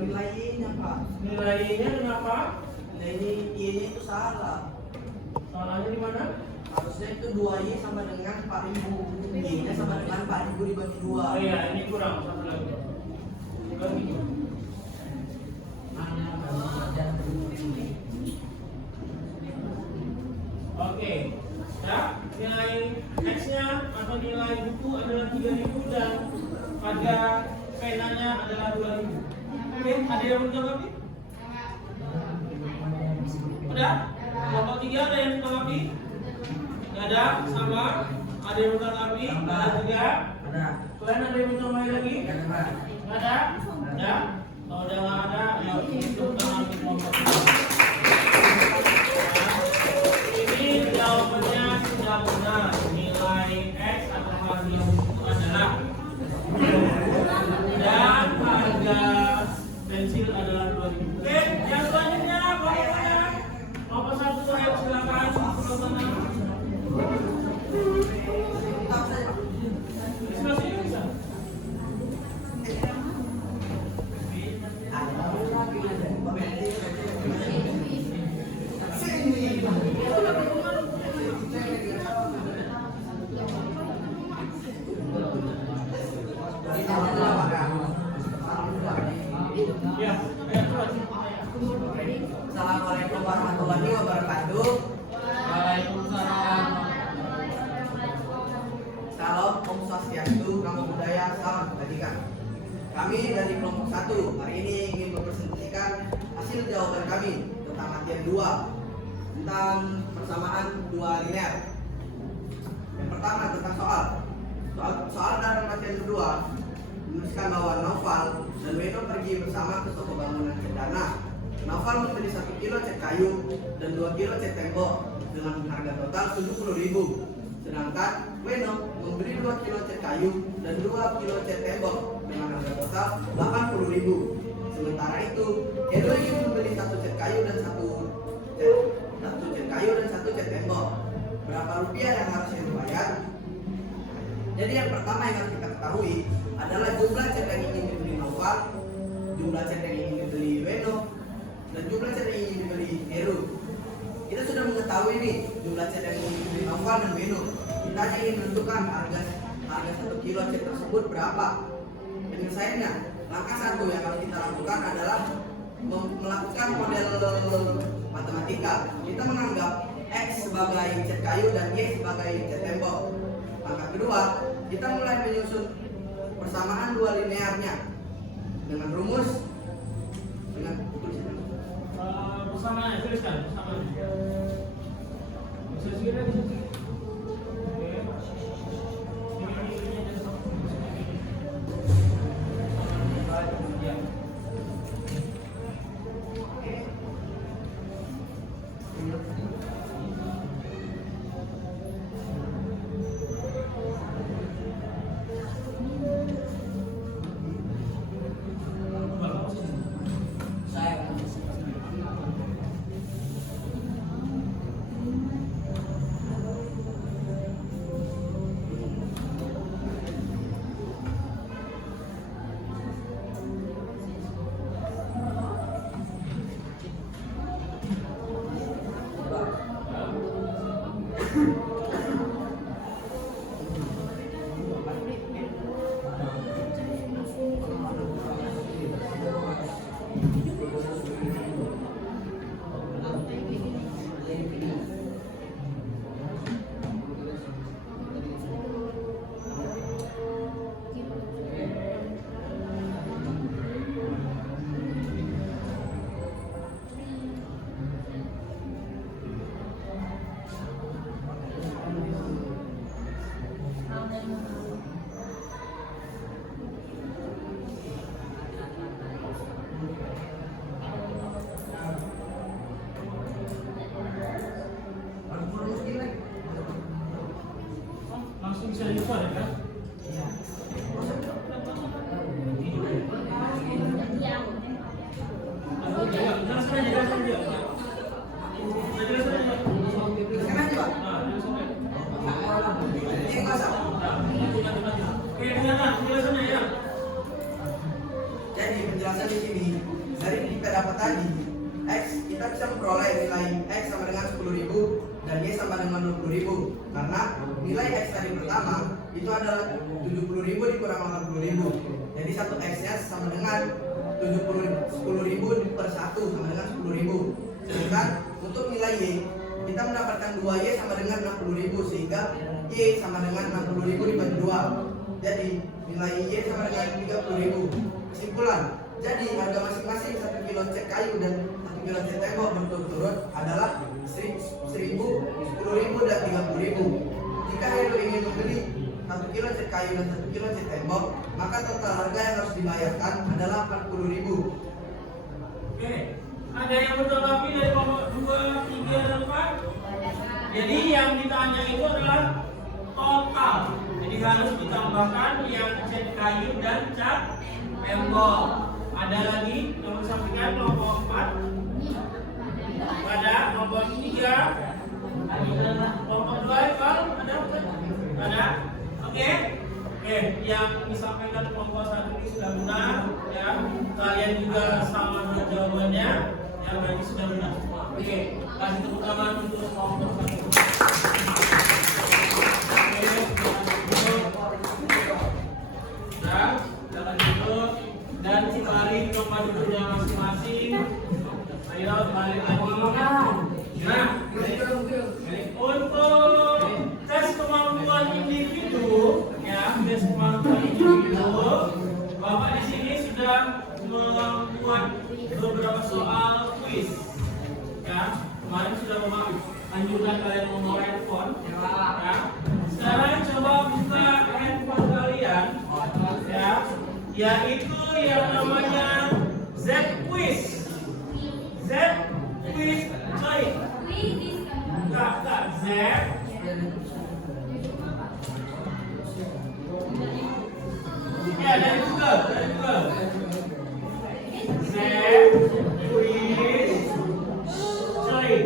Nilai Y-nya Pak. Nilai Y-nya kenapa? Nilai Y-nya itu salah. Salahnya di mana? Harusnya itu 2Y sama dengan 4.000. Y-nya sama dengan 4.000 dibagi 2. Oh iya, ini kurang satu lagi. Bagi. Oke, ya nilai X-nya atau nilai buku adalah 3.000 dan harga penanya adalah 2.000. Oke, ada yang mau tanggapi? Ada? Kelompok 3 ada yang tanggapi? Nggak ada? Sama? Ada yang mau tanggapi? Ada juga? Ada. Kalian ada yang mau tambahin lagi? Nggak ada? Ada? Kalau udah nggak ada, ya itu tanggapi kelompok 3. Ini jawabannya sudah benar. Nilai X atau harga buku adalah dan harga pensil adalah 2.000. Oke, yang selanjutnya kelompoknya kelompok 1 ayo silakan ke sana. Diskusi bisa. Ya, Assalamualaikum warahmatullahi wabarakatuh. Waalaikumsalam. Salam Om Swastiastu, Namo Buddhaya, salam kebajikan. Kami dari kelompok 1 hari ini ingin mempresentasikan hasil jawaban kami tentang materi 2 tentang persamaan 2 linear. Yang pertama tentang soal dalam materi kedua menuliskan bahwa Naufal dan Weno pergi bersama ke toko bangunan cendana. Naufal membeli 1 kilo cat kayu dan 2 kilo cat tembok dengan harga total 70.000. Sedangkan Weno membeli 2 kilo cat kayu dan 2 kilo cat tembok dengan harga total 80.000. Sementara itu, Edo ingin membeli 1 cat kayu dan 1 cat tembok. Berapa rupiah yang harusnya dibayar? Jadi yang pertama yang harus kita ketahui adalah jumlah cat yang ingin dibeli Naufal, jumlah cat yang ingin dibeli Weno, dan jumlah cat yang ingin dibeli Heru. Kita sudah mengetahui nih jumlah cat yang ingin dibeli Naufal dan Weno. Kita hanya ingin menentukan harga 1 kilo cat tersebut berapa. Penyelesaiannya, langkah 1 yang harus kita lakukan adalah melakukan model matematika. Kita menganggap X sebagai cat kayu dan Y sebagai cat tembok. Langkah kedua, kita mulai menyusun persamaan 2 linearnya dengan rumus dengan bersamaan, tuliskan bersamaan. Bisa segera bisa. tadi X kita bisa memperoleh nilai X sama dengan 10.000 dan Y sama dengan 20.000 karena nilai X tadi pertama itu adalah 70.000 dikurang 80.000. Jadi satu X nya sama dengan 10.000 per 1 sama dengan 10.000. Sedangkan untuk nilai Y kita mendapatkan 2Y sama dengan 60.000 sehingga Y sama dengan 60.000 dibagi 2. Jadi nilai Y sama dengan 30.000. Kesimpulan, jadi harga masing-masing 1 kilo cat kayu dan 1 kilo cat tembok berturut-turut adalah 1.000, 10.000 dan 30.000. Jika Heru ingin membeli 1 kilo cat kayu dan 1 kilo cat tembok, maka total harga yang harus dibayarkan adalah 40.000. Oke, ada yang bertanggapi dari kelompok 2, 3, dan 4? Jadi yang ditanya itu adalah total. Jadi harus ditambahkan yang cat kayu dan cat tembok. Ada lagi yang disampaikan kelompok 4? Ada kelompok 3? Kelompok 2 kalau ada? Ada? Oke. Yang disampaikan kelompok 1 ini sudah benar ya. Kalian juga sama dengan jawabannya. Yang lain sudah benar semua. Oke, kasih tepuk tangan untuk kelompok 1. Jangan duduk dan mari ke tempat duduknya masing-masing. Ayo balik lagi. Nah, untuk tes kemampuan individu, ya tes kemampuan individu, Bapak di sini sudah membuat beberapa soal quiz. Ya, kemarin sudah anjurkan kalian membawa handphone. Ya, sekarang coba buka handphone kalian. Ya, yaitu yang namanya Z Quiz. Z Quiz, sorry. Kak Z. Ya, dari Google. Z Quiz, sorry.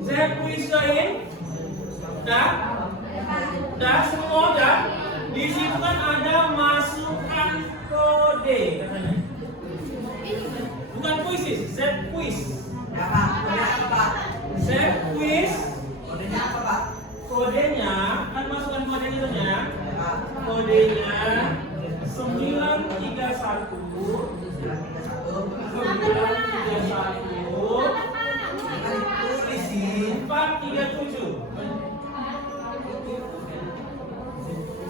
Z Quiz, sorry. Dah semua dah. Di situ kan ada masukkan kode katanya. Bukan kuisis, Z Quiz. Z Quiz. Kodenya apa, Pak? Kodenya kan masukkan kodenya tuh ya. Kodenya 931 437.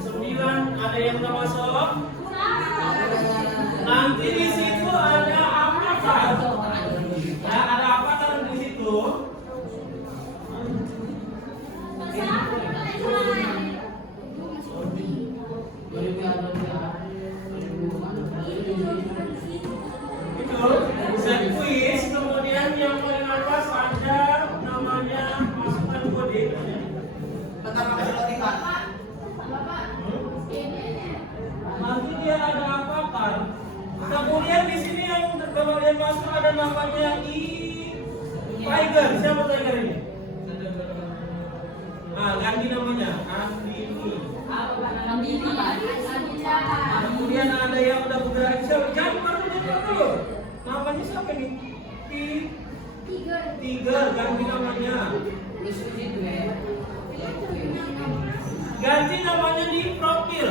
9 ada yang udah masuk? Nanti di situ ada apa kan? Ya, ada apa kan di situ? Itu Z Quiz, kemudian yang paling atas ada namanya masukkan kode. Bentar, Pak, kasih roti, Pak. Nanti dia ada apa kan? Kemudian di sini yang kalian masuk ada namanya Tiger. Siapa Tiger ini? Nah, ganti namanya Andini. Kemudian ada yang udah bergerak. Jangan baru dulu. Namanya siapa nih? Tiger. Ganti namanya. Ganti namanya di profil.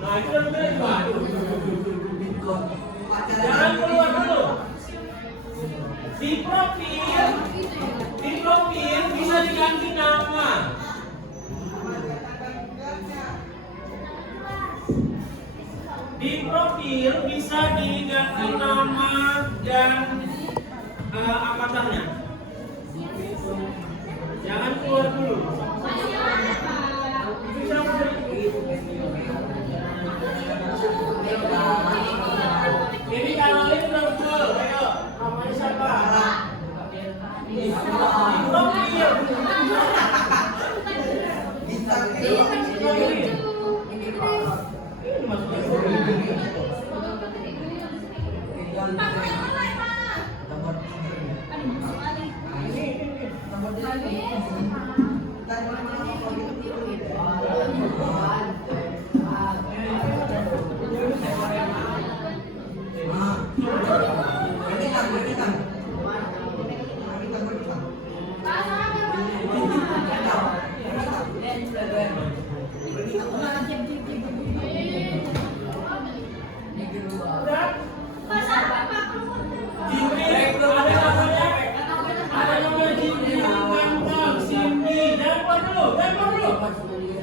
Nah, itu udah jangan keluar dulu. Di profil bisa diganti nama. Di profil bisa diganti nama dan avatarnya. Jangan keluar dulu. Ini kanalnya udah betul. Ayo, namanya siapa? Profil. Tadi mana kalau gitu?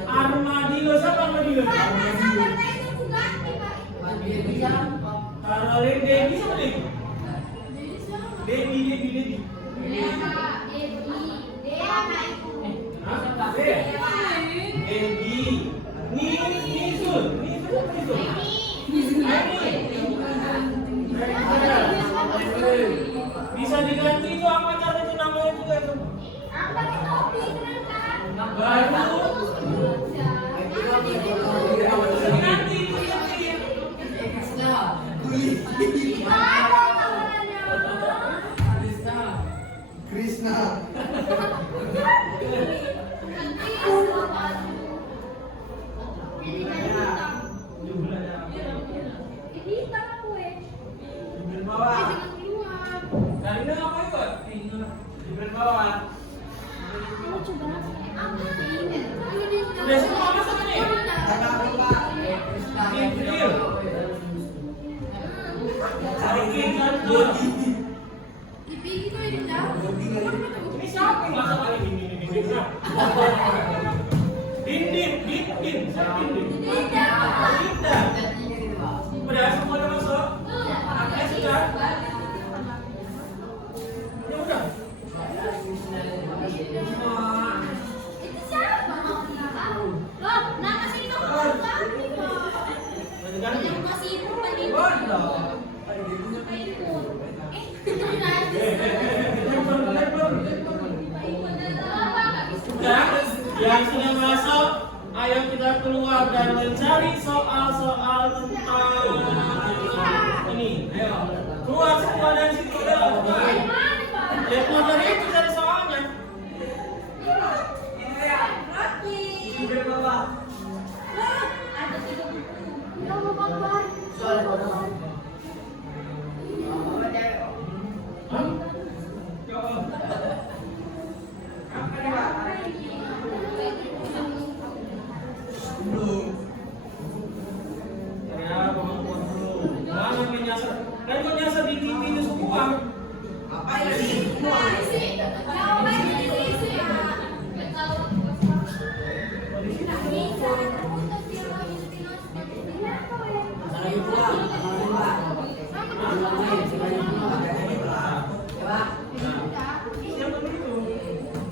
Armadillo, siapa Armadillo? Caroline, Debbie siapa Debbie? Debbie. Debbie. Nizul. Bisa diganti itu apa cara itu namanya juga itu? Baru. Diganti itu Krishna. Karina apa ikut? Di bawah. Udah semua masuk nih. Jangan lupa. April. Cari kan Jody. Ini siapa yang masak kali ini? Dindin. Siapa Dindin? Dinda. Udah semua udah masuk? Anaknya sudah? Ya udah. Yang sudah masuk, ayo kita keluar dan mencari soal-soal tentang ini. Ayo, keluar semua dari situ. Ya keluar dari itu cari soalnya. Kan kau nyasar di TV itu semua. Apa ini semua?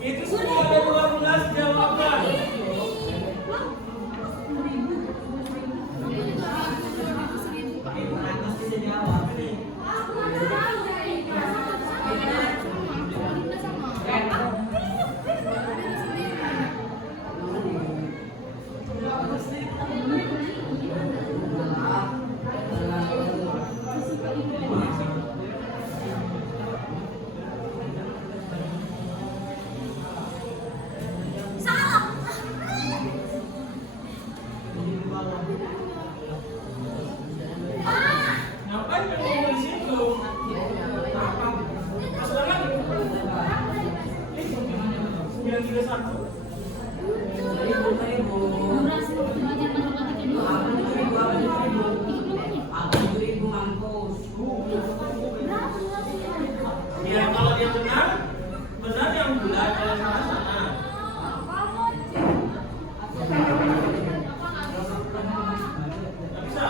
Itu semua ada 12 jawaban. Ngapain kamu di situ? Masuk lagi. 931. Ya kalau dia benar yang bulat kalau salah sana. Nggak bisa.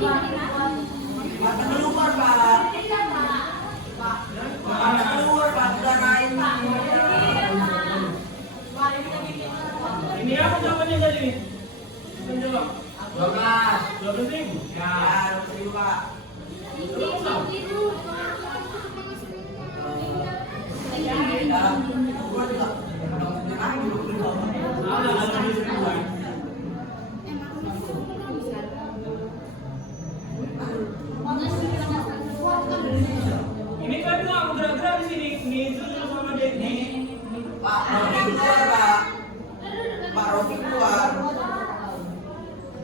Mata keluar Pak. Mata keluar Pak, sudah naik. Ini apa jawabannya jadi? Menjawab. 12.000. Ya, 20.000 Pak. Dalam kubur juga. Ada 20.000. Ada 20.000. Ini kan nggak gerak-gerak di sini. Nizul sama Dedi. Pak Rofi keluar Pak. Pak Rofi keluar.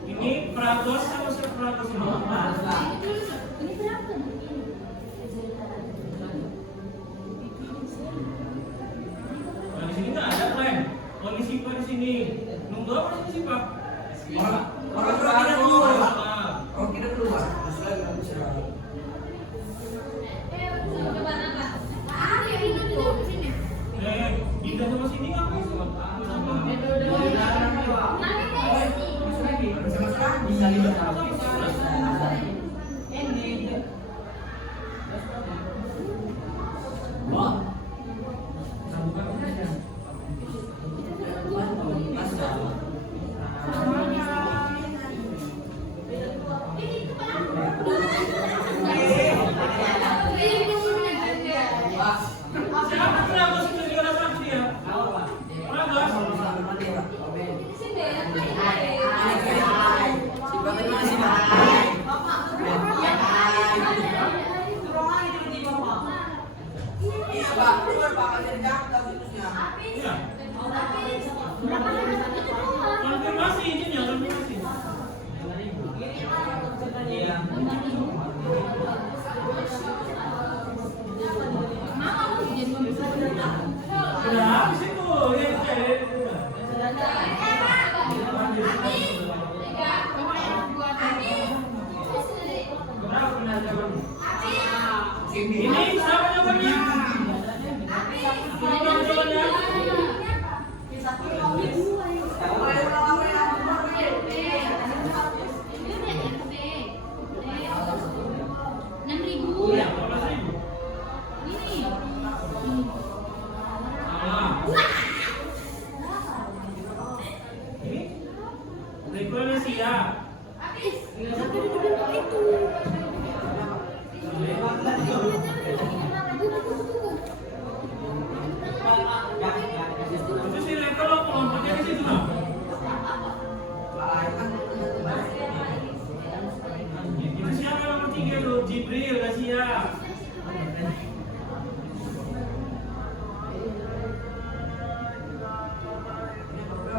Ini Pragos sama siapa Pragos ini? Nah, di sini nggak ada plan. Polisi Pak di sini. Nunggu apa di sini Pak? Orang Rofi udah keluar Pak. Ah. Rofi udah keluar. Terus lagi nggak bisa. Pindah sama sini nggak? Siapa Pragos itu juga ada saksi ya? Pragos. Iya Pak, keluar Pak, ada di kantor situsnya. Iya. Konfirmasi izinnya, konfirmasi. Udah habis itu. Ini siapa jawabannya? Siapa jawabannya? Iya, 12.000. Salah. Ini rekonya siap. Itu si Reko lo kelompoknya di situ loh. Itu siapa nomor 3 tuh? Jibril, udah siap.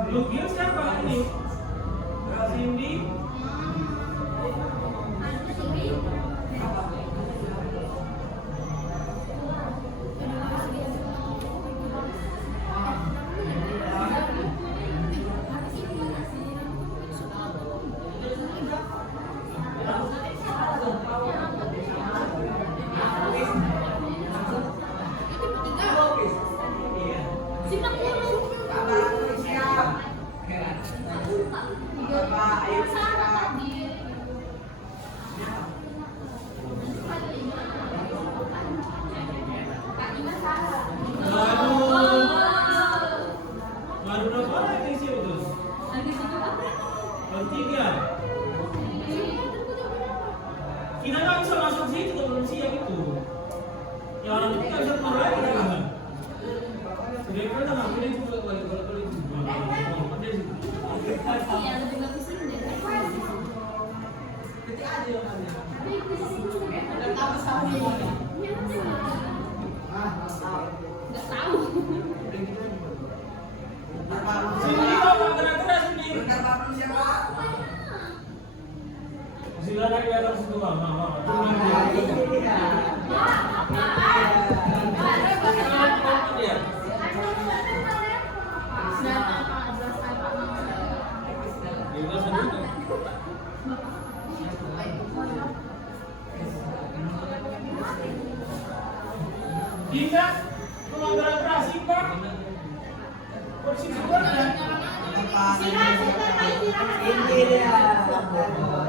Lugil siapa ini? Cindy. Baru berapa orang yang isi itu? Baru 3. Kita nggak bisa masuk situ kalau belum siap itu. Ya orang itu nggak bisa keluar lagi kan? Mereka udah nggak boleh juga boleh juga. Sini apa gerak-gerak sini? Bentar Pak, siapa? Silakan di atas situ Bang. Tidak, pelanggaran klasik Pak. Polisi keluar ya. Pak. Ini dia.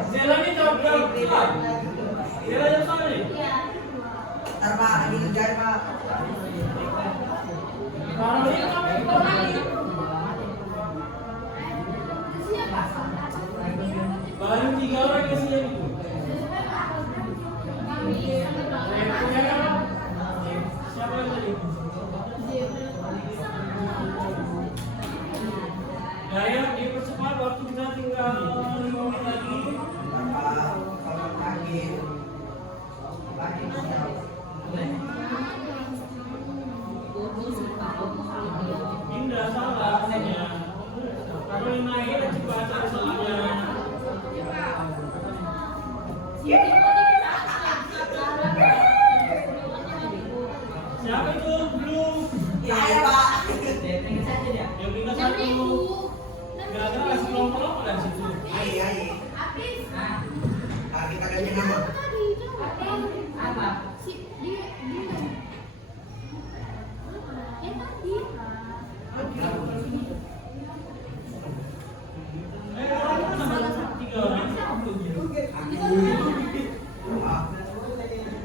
Jalan ini jawab. Jalan yang sana nih. Ntar Pak, lagi ngerjain Pak. Kalau ini baru 3 orang yang sini itu. Siapa yang tadi? Ya, dipercepat waktu kita tinggal 5 menit lagi. Ntar Pak, kalau lagi siap. Indah salah hanya. Kalau ini naik cepat cari salahnya. Siapa itu? Belum. Saya Pak. Yang tinggal satu. Gara-gara kasih kelompok dari situ. Iya. Nah, kita ganti nama. Orang mana? 3 orang. Ah,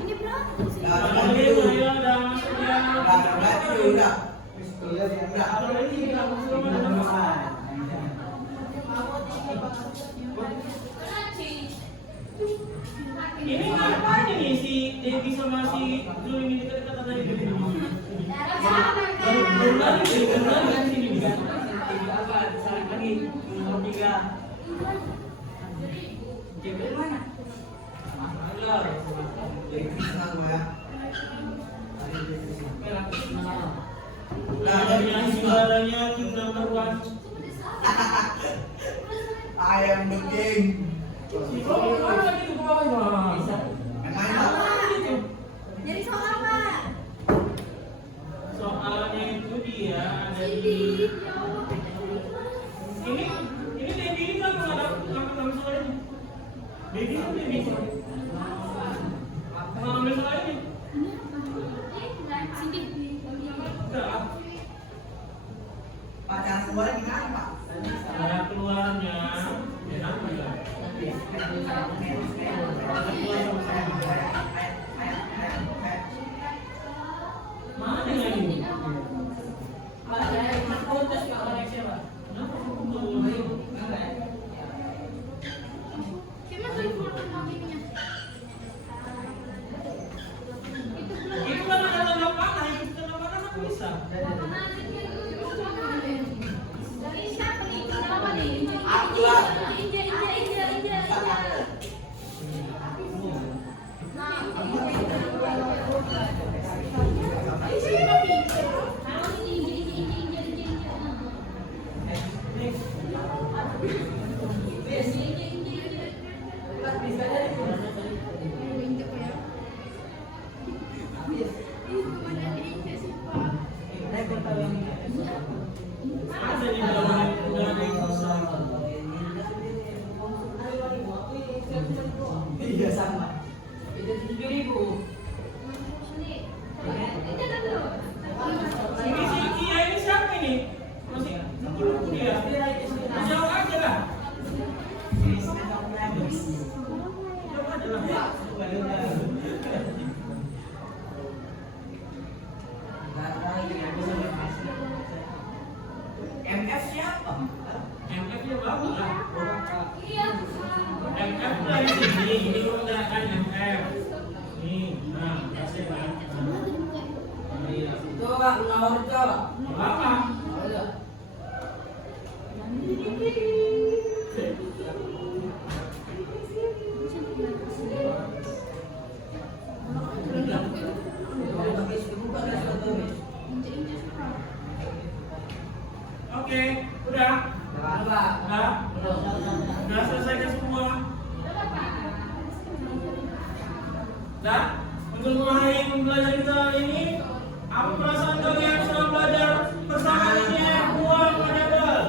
Ini berapa? Kalau dia saya udah masuk ya. berarti udah. Kalau ini nggak masuk mana? Ini ngapain ini si Devi sama si Jul ini dekat-dekat tadi? Baru lagi kan sini bisa. Nah, dari yang saudaranya tim number 1. I am the king. Si Bro, mana lagi tuh bawah Bang? Main Pak. Jadi soal apa? Soalnya itu dia ada di ini Devi ini kan ngambil soal ini. Devi kan Devi. Ngambil soal ini. Enggak. Pak, cara keluarnya gimana Pak? Cara keluarnya enak enggak? Mana yang ini? Itu kan ada tanda panah, itu tanda panah kan bisa. Ada di dalam udah ada yang susah. Iya sama. Itu 7.000. Ini si Kia ini siapa ini? Masih dia. Jawab aja lah. Jawab aja lah. MF siapa? MF nya bagus lah. MF dari sini, ini menggerakkan MF. Nih, nah, kasih lah. Itu Pak, nomor itu. Apa? Oke, udah. Udah selesai semua. Nah, untuk mengakhiri pembelajaran kita hari ini, apa perasaan kalian setelah belajar bersama ini ya? Buang pada bel.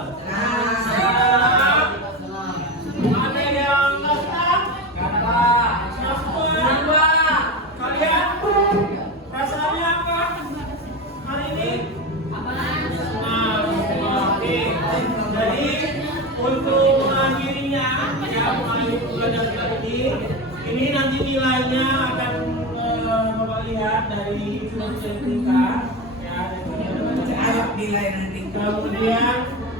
Ada yang nggak senang? Senang semua? Kalian? Perasaannya apa? Hari ini? Senang semua. Oke. Jadi Ini nanti nilainya akan Bapak lihat dari matematika ya. Arab nilai nanti. Kemudian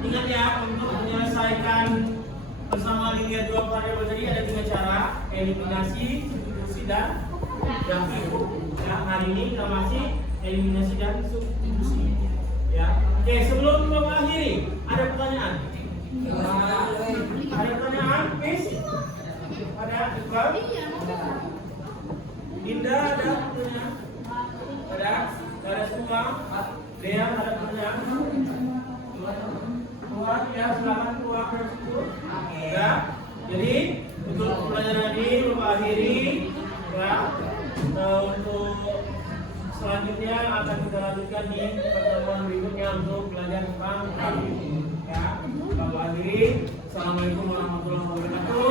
ingat ya, untuk menyelesaikan bersama linear dua variabel tadi ada 3 cara: eliminasi, substitusi, dan gabung. Ya, hari ini kita masih eliminasi dan substitusi. Ya. Oke, sebelum mengakhiri, ada pertanyaan? Ada pertanyaan, please? Ada? Iqbal? Indah ada pertanyaan? Ada? Ada semua? Dea ada pertanyaan? Keluar ya, silakan keluar dari situ. Ya. Jadi untuk pelajaran ini Bapak akhiri ya. Untuk selanjutnya akan kita lanjutkan di pertemuan berikutnya untuk belajar tentang grafik. Ya. Bapak akhiri. Assalamualaikum warahmatullahi wabarakatuh.